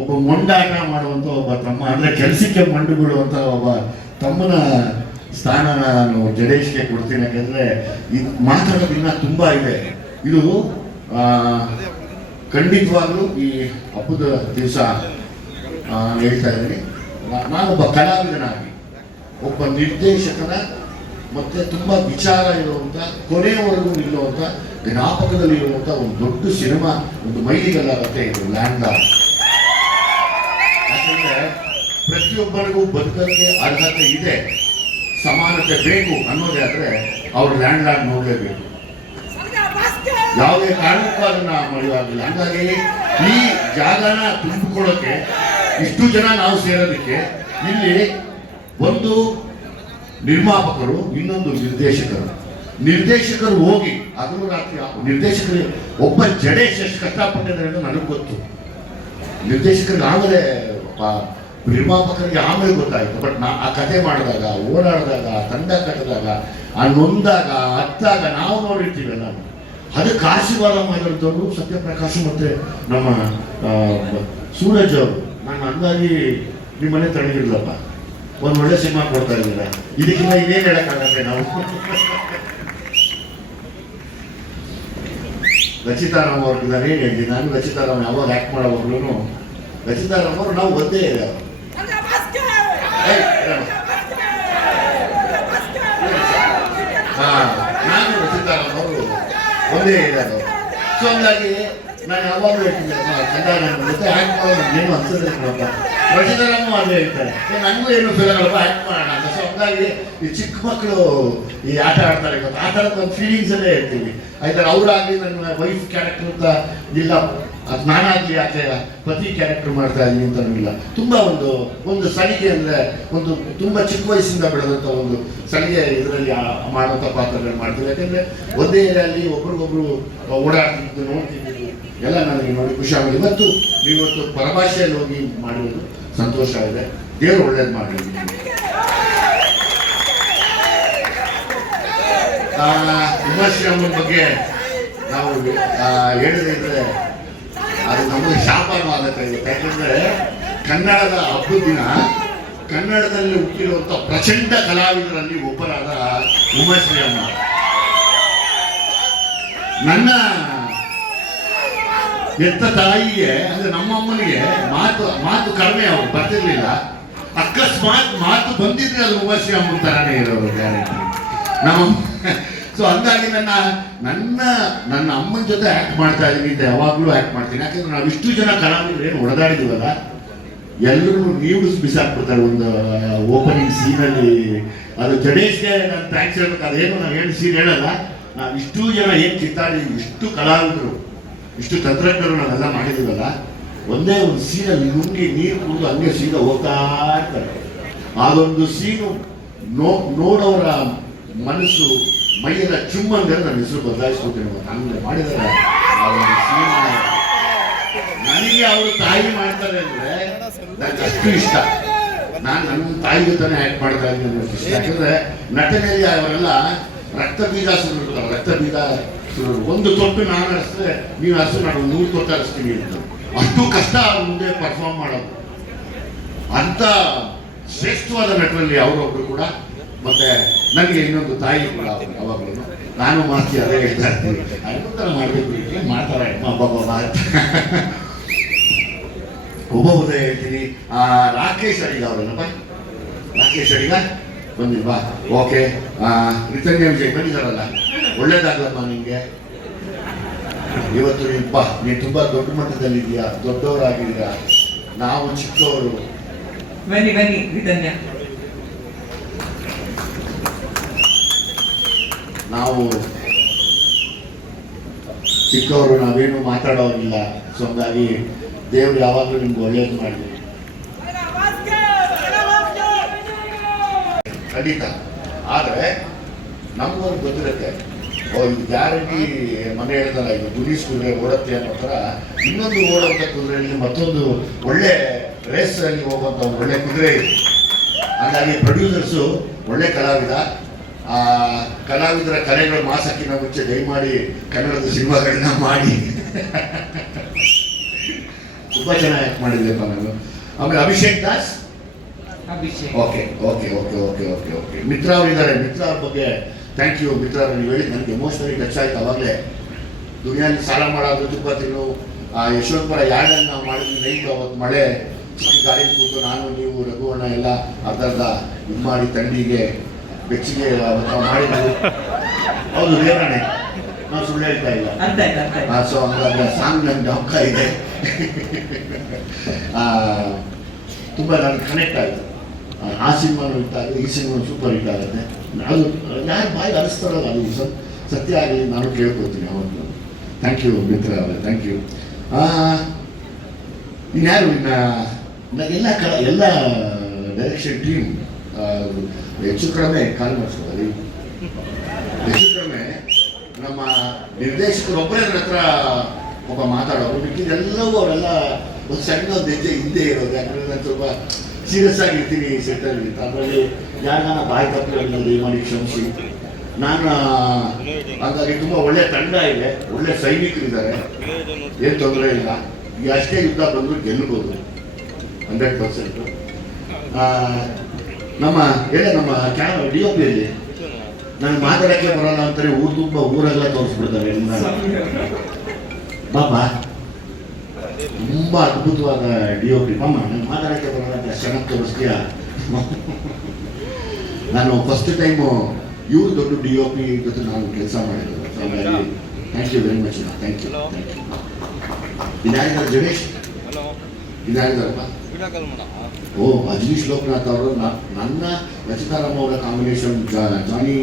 ಒಬ್ಬ ಮೊಂಡಾಟ ಮಾಡುವಂಥ ಒಬ್ಬ ತಮ್ಮ, ಅಂದರೆ ಕೆಲಸಕ್ಕೆ ಮಂಡು ಬಿಡುವಂಥ ಒಬ್ಬ ತಮ್ಮನ ಸ್ಥಾನನ ನಾನು ಜಡೇಶ್ಗೆ ಕೊಡ್ತೀನಿ. ಯಾಕೆಂದರೆ ಇದು ಮಾತಾಡೋದಿನ್ನ ತುಂಬ ಇದೆ. ಇದು ಖಂಡಿತವಾಗ್ಲೂ ಈ ಹಬ್ಬದ ದಿವಸ ಹೇಳ್ತಾ ಇದ್ದೀನಿ, ನಾನೊಬ್ಬ ಕಲಾವಿದನಾಗಿ ಒಬ್ಬ ನಿರ್ದೇಶಕನ ಮತ್ತೆ ತುಂಬಾ ವಿಚಾರ ಇರುವಂತ, ಕೊನೆಯವರೆಗೂ ನಿಲ್ಲುವಂತ, ಜ್ಞಾಪಕದಲ್ಲಿ ಇರುವಂತ ಒಂದು ದೊಡ್ಡ ಸಿನಿಮಾ, ಒಂದು ಮೈಲಿಗಲ್ಲಾಗುತ್ತೆ ಇದು ಲ್ಯಾಂಡ್ ಲಾರ್ಡ್. ಯಾಕಂದ್ರೆ ಪ್ರತಿಯೊಬ್ಬರಿಗೂ ಬದುಕಕ್ಕೆ ಅರ್ಹತೆ ಇದೆ, ಸಮಾನತೆ ಬೇಕು ಅನ್ನೋದೇ ಆದ್ರೆ ಅವ್ರು ಲ್ಯಾಂಡ್ ಲಾರ್ಡ್ ನೋಡಲೇಬೇಕು. ಯಾವುದೇ ಕಾರಣಕ್ಕೂ ಅದನ್ನ ಮರೆಯುವಾಗಿಲ್ಲ. ಹಂಗಾಗಿ ಈ ಜಾಗನ ತುಂಬಿಕೊಳ್ಳೋಕೆ ಇಷ್ಟು ಜನ ನಾವು ಸೇರೋದಕ್ಕೆ ಇಲ್ಲಿ ಒಂದು ನಿರ್ಮಾಪಕರು, ಇನ್ನೊಂದು ನಿರ್ದೇಶಕರು ಹೋಗಿ ಹಗಲು ರಾತ್ರಿ ನಿರ್ದೇಶಕರು ಒಬ್ಬ ಜಡೇಶ್ ಎಷ್ಟು ಕಷ್ಟಪಟ್ಟಿದ್ದಾರೆ ಅಂತ ನನಗೆ ಗೊತ್ತು. ನಿರ್ದೇಶಕರಿಗೆ ಆಮೇಲೆ ನಿರ್ಮಾಪಕರಿಗೆ ಆಮೇಲೆ ಗೊತ್ತಾಯ್ತು. ಬಟ್ ಆ ಕತೆ ಮಾಡಿದಾಗ, ಓಡಾಡಿದಾಗ, ತಂಡ ಕಟ್ಟಿದಾಗ, ಆ ನೊಂದಾಗ, ಹತ್ತಾಗ ನಾವು ನೋಡಿರ್ತೀವಿ ಎಲ್ಲ. ಅದಕ್ಕೆ ಆಶೀರ್ವಾದ ಮಾಡಿರ್ತವರು ಸತ್ಯಪ್ರಕಾಶ್ ಮತ್ತೆ ನಮ್ಮ ಸೂರಜ್ ಅವರು. ನಾನು ಹಂಗಾಗಿ ನಿಮ್ಮನೆ ತಡೆಗಿರ್ಲಪ್ಪ, ಒಂದು ಒಳ್ಳೆ ಸಿನಿಮಾ ಕೊಡ್ತಾ ಇದ್ದೀರ, ಇದಕ್ಕಿಂತ ಇನ್ನೇನು ಹೇಳಕ್ಕಾಗತ್ತೆ ನಾವು. ರಚಿತಾರಾಮ್ ಅವ್ರಿದ್ದಾರೆ, ಏನು ಹೇಳ್ತೀನಿ ನಾನು. ರಚಿತಾರಾಮ್ ಯಾವಾಗ ಆ್ಯಕ್ಟ್ ಮಾಡೋವಾಗ್ಲೂ ರಚಿತಾರಾಮ್ ಅವರು ನಾವು ಒಂದೇ ಇದೆ. ನಾನು ರಚಿತಾರಾಮ್ ಅವರು ಒಂದೇ ಇರೋದು. ಸೊ ಹಂಗಾಗಿ ನಾನು ಯಾವಾಗಲೂ ಹೇಳ್ತೀನಿ ಕನ್ನಡ ನನ್ನ ಜೊತೆ ಆ್ಯಕ್ಟ್ ಮಾಡೋದು ಏನು ಅನ್ಸೋದಿಲ್ಲ ಕಣಪ್ಪ. ರಚಿತಾರಾಮು ಅದೇ ಹೇಳ್ತಾರೆ, ನನಗೂ ಏನು ಫೀಲಲ್ಲಪ್ಪ ಆ್ಯಕ್ಟ್ ಮಾಡೋಣ ಅಂತ. ಸೊ ಹಂಗಾಗಿ ಈ ಚಿಕ್ಕ ಮಕ್ಕಳು ಈ ಆಟ ಆಡ್ತಾರೆ ಗೊತ್ತಾ, ಆ ಥರದ ಒಂದು ಫೀಲಿಂಗ್ಸಲ್ಲೇ ಹೇಳ್ತೀವಿ ಆಯ್ತಾರೆ. ಅವರಾಗಲಿ ನನ್ನ ವೈಫ್ ಕ್ಯಾರೆಕ್ಟರ್ ಅಂತ ಇಲ್ಲ, ಅದು ನಾನಾಗಲಿ ಯಾಕೆ ಪತಿ ಕ್ಯಾರೆಕ್ಟರ್ ಮಾಡ್ತಾ ಇದ್ದೀನಿ ಅಂತಲೂ ಇಲ್ಲ. ತುಂಬ ಒಂದು ಸಲಿಗೆ ಅಂದರೆ ಒಂದು ತುಂಬ ಚಿಕ್ಕ ವಯಸ್ಸಿಂದ ಬೆಳೆದಂಥ ಒಂದು ಸಲಿಗೆ ಇದರಲ್ಲಿ ಮಾಡುವಂಥ ಪಾತ್ರಗಳು ಮಾಡ್ತೀವಿ. ಯಾಕೆಂದರೆ ಒಂದೇ ಏರಿಯಲ್ಲಿ ಒಬ್ರಿಗೊಬ್ರು ಓಡಾಡ್ತಿದ್ದು ನೋಡ್ತಿದ್ದು ಎಲ್ಲ ನನಗೆ ನೋಡಿ ಖುಷಿ ಆಗೋದು. ಇವತ್ತು ಪರಭಾಷೆಯಲ್ಲಿ ಹೋಗಿ ಮಾಡಿರೋದು ಸಂತೋಷ ಇದೆ. ದೇವರು ಒಳ್ಳೇದು ಮಾಡಲಿ. ಉಮಾಶ್ರೀ ಅಮ್ಮನ ಬಗ್ಗೆ ನಾವು ಹೇಳಿದ್ರೆ ಅದು ನಮಗೆ ಶಾಪನೂ ಆಗುತ್ತೆ. ಯಾಕಂದ್ರೆ ಕನ್ನಡದ ಹಬ್ಬದ ದಿನ ಕನ್ನಡದಲ್ಲಿ ಹುಟ್ಟಿರುವಂಥ ಪ್ರಚಂಡ ಕಲಾವಿದರಲ್ಲಿ ಒಬ್ಬರಾದ ಉಮಾಶ್ರೀ ಅಮ್ಮ ನನ್ನ ಎತ್ತ ತಾಯಿಗೆ ಅಂದ್ರೆ ನಮ್ಮ ಅಮ್ಮನಿಗೆ ಮಾತು ಕಡಿಮೆ ಅವರು ಬರ್ತಿರ್ಲಿಲ್ಲ. ಅಕಸ್ಮಾತ್ ಮಾತು ಬಂದಿದ್ರೆ ಅದು ಉಮಾಶ್ರೀ ಅಮ್ಮನ ತರಾನೇ ಇರೋರು ಗ್ಯಾರಂಟಿ ನಮ್ಮ. ಸೊ ಹಂಗಾಗಿ ನನ್ನ ಅಮ್ಮನ ಜೊತೆ ಆ್ಯಕ್ಟ್ ಮಾಡ್ತಾ ಇದ್ದೀನಿ ಅಂತ ಯಾವಾಗಲೂ ಆ್ಯಕ್ಟ್ ಮಾಡ್ತೀನಿ. ಯಾಕಂದ್ರೆ ನಾವು ಇಷ್ಟು ಜನ ಕಲಾವಿದರು ಏನು ಹೊಡೆದಾಡಿದೀವಲ್ಲ, ಎಲ್ಲರೂ ನೀವ್ಸ್ ಬಿಸಾಕ್ಬಿಡ್ತಾರೆ ಒಂದು ಓಪನಿಂಗ್ ಸೀನಲ್ಲಿ. ಅದು ಜಡೇಶ್ಗೆ ನಾನು ಥ್ಯಾಂಕ್ಸ್ ಹೇಳ್ಬೇಕು. ಅದೇನು ನಾವು ಏನು ಸೀನ್ ಹೇಳಲ್ಲ, ನಾವು ಇಷ್ಟು ಜನ ಏನು ಕಿತ್ತಾಡಿ ಇಷ್ಟು ಕಲಾವಿದರು ಇಷ್ಟು ತಂತ್ರಜ್ಞರು ನಾವೆಲ್ಲ ಮಾಡಿದ್ದೀವಲ್ಲ, ಒಂದೇ ಒಂದು ಸೀನಲ್ಲಿ ನುಂಗಿ ನೀರು ಕುಡಿದು ಹಂಗೆ ಸೀದಾ ಹೋಗ್ತಾ ಇರ್ತಾರೆ. ಅದೊಂದು ಸೀನು ನೋಡೋರ ಮನಸ್ಸು ಮೈಯೆಲ್ಲ ಚುಮ್ಮಂದ್ರೆ ನನ್ನ ಹೆಸರು ಬದಲಾಯಿಸ್ಕೊತೀನಿ. ಹಂಗೆ ಮಾಡಿದ್ದಾರೆ ಆ ಒಂದು ಸೀನ್. ನನಗೆ ಅವರು ತಾಯಿ ಮಾಡ್ತಾರೆ ಅಂದರೆ ನನಗೆ ಅಷ್ಟು ಇಷ್ಟ. ನಾನು ನನ್ನ ತಾಯಿ ಜೊತೆನೇ ಆ್ಯಕ್ಟ್ ಮಾಡ್ತಾ ಇದ್ದೀನಿ ಅನ್ನೋದು ಇಷ್ಟ. ಯಾಕಂದರೆ ನಟನೆಯಲ್ಲಿ ಅವರೆಲ್ಲ ರಕ್ತ ಬೀಜ ಸುರಿರ್ತಾರೆ. ರಕ್ತ ಬೀಜ ಒಂದು ತೊಟ್ಟು ನಾನು ಹರಿಸಿದ್ರೆ ನೀವು ಹರಿಸು, ನಾನು 100 ತೊಟ್ಟು ಹರಿಸ್ತೀನಿ ಅಂತ. ಅಷ್ಟು ಕಷ್ಟ ಅವ್ರ ಮುಂದೆ ಪರ್ಫಾರ್ಮ್ ಮಾಡೋದು. ಅಂಥ ಶ್ರೇಷ್ಠವಾದ ನಟರಲ್ಲಿ ಅವರೊಬ್ಬರು ಕೂಡ. ಮತ್ತೆ ನನಗೆ ಇನ್ನೊಂದು ತಾಯಿ ಕೂಡ ಯಾವಾಗಲೂ ನಾನು ಮಾತಿ ಅದೇ ಹೇಳ್ತಾ ಇರ್ತೀನಿ, ಅನುತರ ಮಾಡಬೇಕು, ಏನು ಮಾಡ್ತಾರೆ ಒಬ್ಬೊಬ್ಬ ಅಂತ ಒಬ್ಬೊಬ್ಬದೇ ಹೇಳ್ತೀನಿ. ರಾಕೇಶ್ ಅಡಿಗ ಅವರಲ್ಲಪ್ಪ, ರಾಕೇಶ್ ಅಡಿಗ ಬಂದಿಲ್ವಾ? ಓಕೆ. ರಿತನ್ಯ ವಿಜಯ್ ಬಂದಿದ್ದಾರಲ್ಲ, ಒಳ್ಳೇದಾಗ್ಲಮ್ಮ ನಿಮಗೆ. ಇವತ್ತು ನೀನು ತುಂಬ ದೊಡ್ಡ ಮಟ್ಟದಲ್ಲಿದ್ದೀಯಾ, ದೊಡ್ಡವರಾಗಿದ್ದೀರಾ, ನಾವು ಚಿಕ್ಕವರು. ಬನ್ನಿ ರಿತನ್ಯ. ನಾವು ಚಿಕ್ಕವರು, ನಾವೇನು ಮಾತಾಡೋರಿಲ್ಲ. ಸೊ ಹಂಗಾಗಿ ದೇವರು ಯಾವಾಗಲೂ ನಿಮ್ಗೆ ಒಳ್ಳೇದು ಮಾಡಲಿ ಖಂಡಿತ. ಆದರೆ ನಮಗೊಂದು ಗೊತ್ತಿರುತ್ತೆ, ಇದು ಗ್ಯಾರಂಟಿ ಮನೆ ಹೇಳ್ದಲ್ಲ, ಇದು ಗುರೀಶ್ ಕುದುರೆ ಓಡುತ್ತೆ ಅನ್ನೋ ಥರ ಇನ್ನೊಂದು ಓಡುವಂಥ ಕುದುರೆಯಲ್ಲಿ ಮತ್ತೊಂದು ಒಳ್ಳೆ ರೇಸಲ್ಲಿ ಹೋಗುವಂಥ ಒಂದು ಒಳ್ಳೆ ಕುದುರೆ ಇದೆ. ಹಾಗಾಗಿ ಪ್ರೊಡ್ಯೂಸರ್ಸು ಒಳ್ಳೆ ಕಲಾವಿದ. ಕಲಾವಿದರ ಕಲೆಗಳ ಮಾಸಕ್ಕಿಂತ ಮುಂಚೆ ದಯಮಾಡಿ ಕನ್ನಡದ ಸಿನಿಮಾಗಳನ್ನ ಮಾಡಿ. ತುಂಬ ಚೆನ್ನಾಗಿ ಆ್ಯಕ್ಟ್ ಮಾಡಿದ್ರಪ್ಪ ನಾನು. ಆಮೇಲೆ ಅಭಿಷೇಕ್ ದಾಸ್. ಓಕೆ. ಮಿತ್ರ ಅವರಿದ್ದಾರೆ. ಮಿತ್ರ ಅವ್ರ ಬಗ್ಗೆ ಥ್ಯಾಂಕ್ ಯು. ಮಿತ್ರ ಅವರು ನೀವು ಹೇಳಿ ನನಗೆ ಎಮೋಷನಲಿ ಟಚ್ ಆಯ್ತು. ಅವಾಗಲೇ ದುನಿಯಲ್ಲಿ ಸಾಲ ಮಾಡೋದು ತುಂಬ ತಿನ್ನು ಯಶವಂತಪುರ ಯಾರ್ಡಲ್ಲಿ ನಾವು ಮಾಡಿದ್ವಿ ನೈಟ್. ಅವತ್ತು ಮಳೆ, ಚಿಕ್ಕ ಗಾಡಿ ಕೂತು ನಾನು ನೀವು ರಘುವಣ್ಣ ಎಲ್ಲ ಅರ್ಧ ಇದು ಮಾಡಿ ತಂಡಿಗೆ ಬೆಚ್ಚಿಗೆ ಮಾಡಿದ್ವಿ. ಹೌದು ರೇವಣೆ, ನಾವು ಸುಳ್ಳು ಹೇಳ್ತಾ ಇಲ್ಲ. ಸೊ ಹಂಗಾಗಿ ಸಾಂಗ್ ನಮ್ಗೆ ಹಕ್ಕ ಇದೆ. ತುಂಬ ನನಗೆ ಕನೆಕ್ಟ್ ಆಗುತ್ತೆ. ಆ ಸಿನಿಮಾನು ಹಿಟ್ ಆಗಿದೆ, ಈ ಸಿನಿಮಾನು ಸೂಪರ್ ಹಿಟ್ ಆಗುತ್ತೆ. ಅದು ಯಾರು ಬಾಯಿ ಅನಿಸ್ತಾರಲ್ಲ, ಅದು ಸತ್ಯ ಆಗಲಿ ನಾನು ಕೇಳ್ಕೊತೀನಿ ಅವತ್ತು. ಥ್ಯಾಂಕ್ ಯು ಮಿತ್ರ ಅವರೇ, ಥ್ಯಾಂಕ್ ಯು. ಇನ್ಯಾರು ಎಲ್ಲ ಡೈರೆಕ್ಷನ್ ಟೀಮ್ ಹೆಚ್ಚು ಕಡಿಮೆ ಕಾಲ್ ಮಾಡಿಸ್ಕೊಳ್ಳಿ. ಹೆಚ್ಚು ಕಡಿಮೆ ನಮ್ಮ ನಿರ್ದೇಶಕರೊಬ್ಬರೇ ನನ್ನ ಹತ್ರ ಒಬ್ಬ ಮಾತಾಡೋರು, ಮಿಕ್ಕಿದೆಲ್ಲವೂ ಅವರೆಲ್ಲ ಒಂದು ಸಣ್ಣ ಒಂದು ಹೆಜ್ಜೆ ಹಿಂದೆ ಇರೋದು. ಯಾಕಂದರೆ ನಾನು ಸ್ವಲ್ಪ ಸೀರಿಯಸ್ ಆಗಿರ್ತೀನಿ ಸೆಟ್ಟಲ್ಲಿ. ಅದರಲ್ಲಿ ಯಾರನ್ನ ಬಾಯಿ ತಪ್ಪಲ್ಲಿ ಮಾಡಿ ಕ್ಷಮಿಸಿ. ನಾನು ಹಾಗಾಗಿ ತುಂಬ ಒಳ್ಳೆ ತಂಡ ಇದೆ, ಒಳ್ಳೆ ಸೈನಿಕರಿದ್ದಾರೆ, ಏನು ತೊಂದರೆ ಇಲ್ಲ. ಈಗ ಅಷ್ಟೇ ಯುದ್ಧ ಬಂದರೂ ಗೆಲ್ಲಬಹುದು 100%. ನಮ್ಮ DOP-ಯಲ್ಲಿ ನಾನು ಮಾತಾಡೋಕ್ಕೆ ಬರೋಲ್ಲ ಅಂತಾರೆ, ಊರೆಲ್ಲ ತೋರಿಸ್ಬಿಡ್ತಾರೆ ಎಲ್ಲ. ಪಾಪ ತುಂಬ ಅದ್ಭುತವಾದ DOP. ಪಾಪ ನಾನು ಮಾತಾಡೋಕ್ಕೆ ಬರೋಲ್ಲ ಅಂತ ಚೆನ್ನಾಗಿ ತೋರಿಸ್ತೀಯ. ನಾನು ಫಸ್ಟ್ ಟೈಮು ಇವ್ರು ದೊಡ್ಡ DOP ಜೊತೆ ನಾನು ಕೆಲಸ ಮಾಡಿದ್ದು. ಹಾಗಾಗಿ thank you very much. Thank you. ಇದಾಗಿದ್ದಾರೆ Jadesh, ಇದಾಗಿದ್ದಾರಪ್ಪ. ಓ, ಅಜನೀಶ್ ಲೋಕನಾಥ್ ಅವರು ನನ್ನ ರಚಿತಾರಾಮ್ ಅವರ ಕಾಂಬಿನೇಷನ್ ಜಾನಿ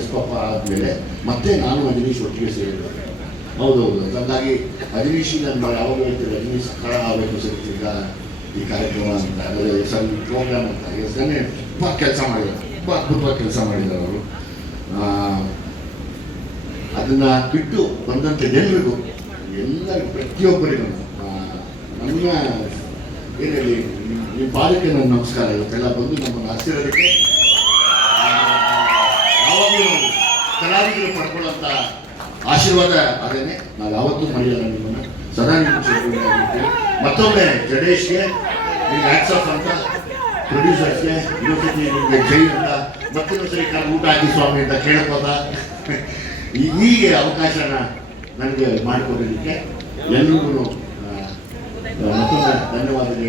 ಎಸ್ಪಪ್ಪ ಆದಮೇಲೆ ಮತ್ತೆ ನಾನು ಅಜನೀಶ್ ಒಟ್ಟಿಗೆ ಸೇರಿದ್ರು. ಹೌದೌದು. ಹಾಗಾಗಿ ಅಜನೀಶ್ ನಾನು ಯಾವಾಗ ಹೇಳ್ತೀವಿ, ಅಜನೀಶ್ ಸಕ್ಕಳ ಆಗಬೇಕು ಸರ್ ಈಗ ಈ ಕಾರ್ಯಕ್ರಮ ಅಂತ, ಅದೇ ಸಣ್ಣ ಪ್ರೋಗ್ರಾಮ್ ಅಂತ ಹೆಸರನ್ನೇ ತುಂಬ ಕೆಲಸ ಮಾಡಿದ್ದಾರೆ, ತುಂಬ ಅದ್ಭುತವಾಗಿ ಕೆಲಸ ಮಾಡಿದ್ದಾರೆ ಅವರು. ಅದನ್ನ ಬಿಟ್ಟು ಬಂದಂಥ ಎಲ್ಲರಿಗೂ ಪ್ರತಿಯೊಬ್ಬರಿಗೂ ನನ್ನ ಏನು ಹೇಳಿ, ನಿಮ್ಮ ಪಾದಕ್ಕೆ ನನ್ನ ನಮಸ್ಕಾರ. ಇವತ್ತೆಲ್ಲ ಬಂದು ನಮ್ಮನ್ನು ಹಸಿರೋದಕ್ಕೆ ಯಾವಾಗಲೂ ನಾವು ಕಲಾವಿದರು ಪಡ್ಕೊಳ್ಳೋಂಥ ಆಶೀರ್ವಾದ ಅದೇನೆ. ನಾವು ಯಾವತ್ತೂ ಮರೆಯಲ್ಲ ನಿಮ್ಮನ್ನು, ಸದಾ ನಿಮ್ಮ ಮತ್ತೊಮ್ಮೆ ಜಡೇಶ್ಗೆ ನಿಮ್ಗೆ ಹ್ಯಾಟ್ಸ್ ಆಫ್ ಅಂತ, ಪ್ರೊಡ್ಯೂಸರ್ಸ್ಗೆ ಇನ್ನೊಂದ್ಸತಿ ನಿಮಗೆ ಜೈ ಅಂತ, ಮತ್ತೊಂದು ಸರಿ ಊಟ ಹಾಕಿ ಸ್ವಾಮಿ ಅಂತ ಕೇಳ್ಬೋದ. ಹೀಗೆ ಅವಕಾಶನ ನನಗೆ ಮಾಡಿಕೊಡೋದಕ್ಕೆ ಎಲ್ರಿಗೂ ಮತ್ತೊಮ್ಮೆ ಧನ್ಯವಾದಗಳು.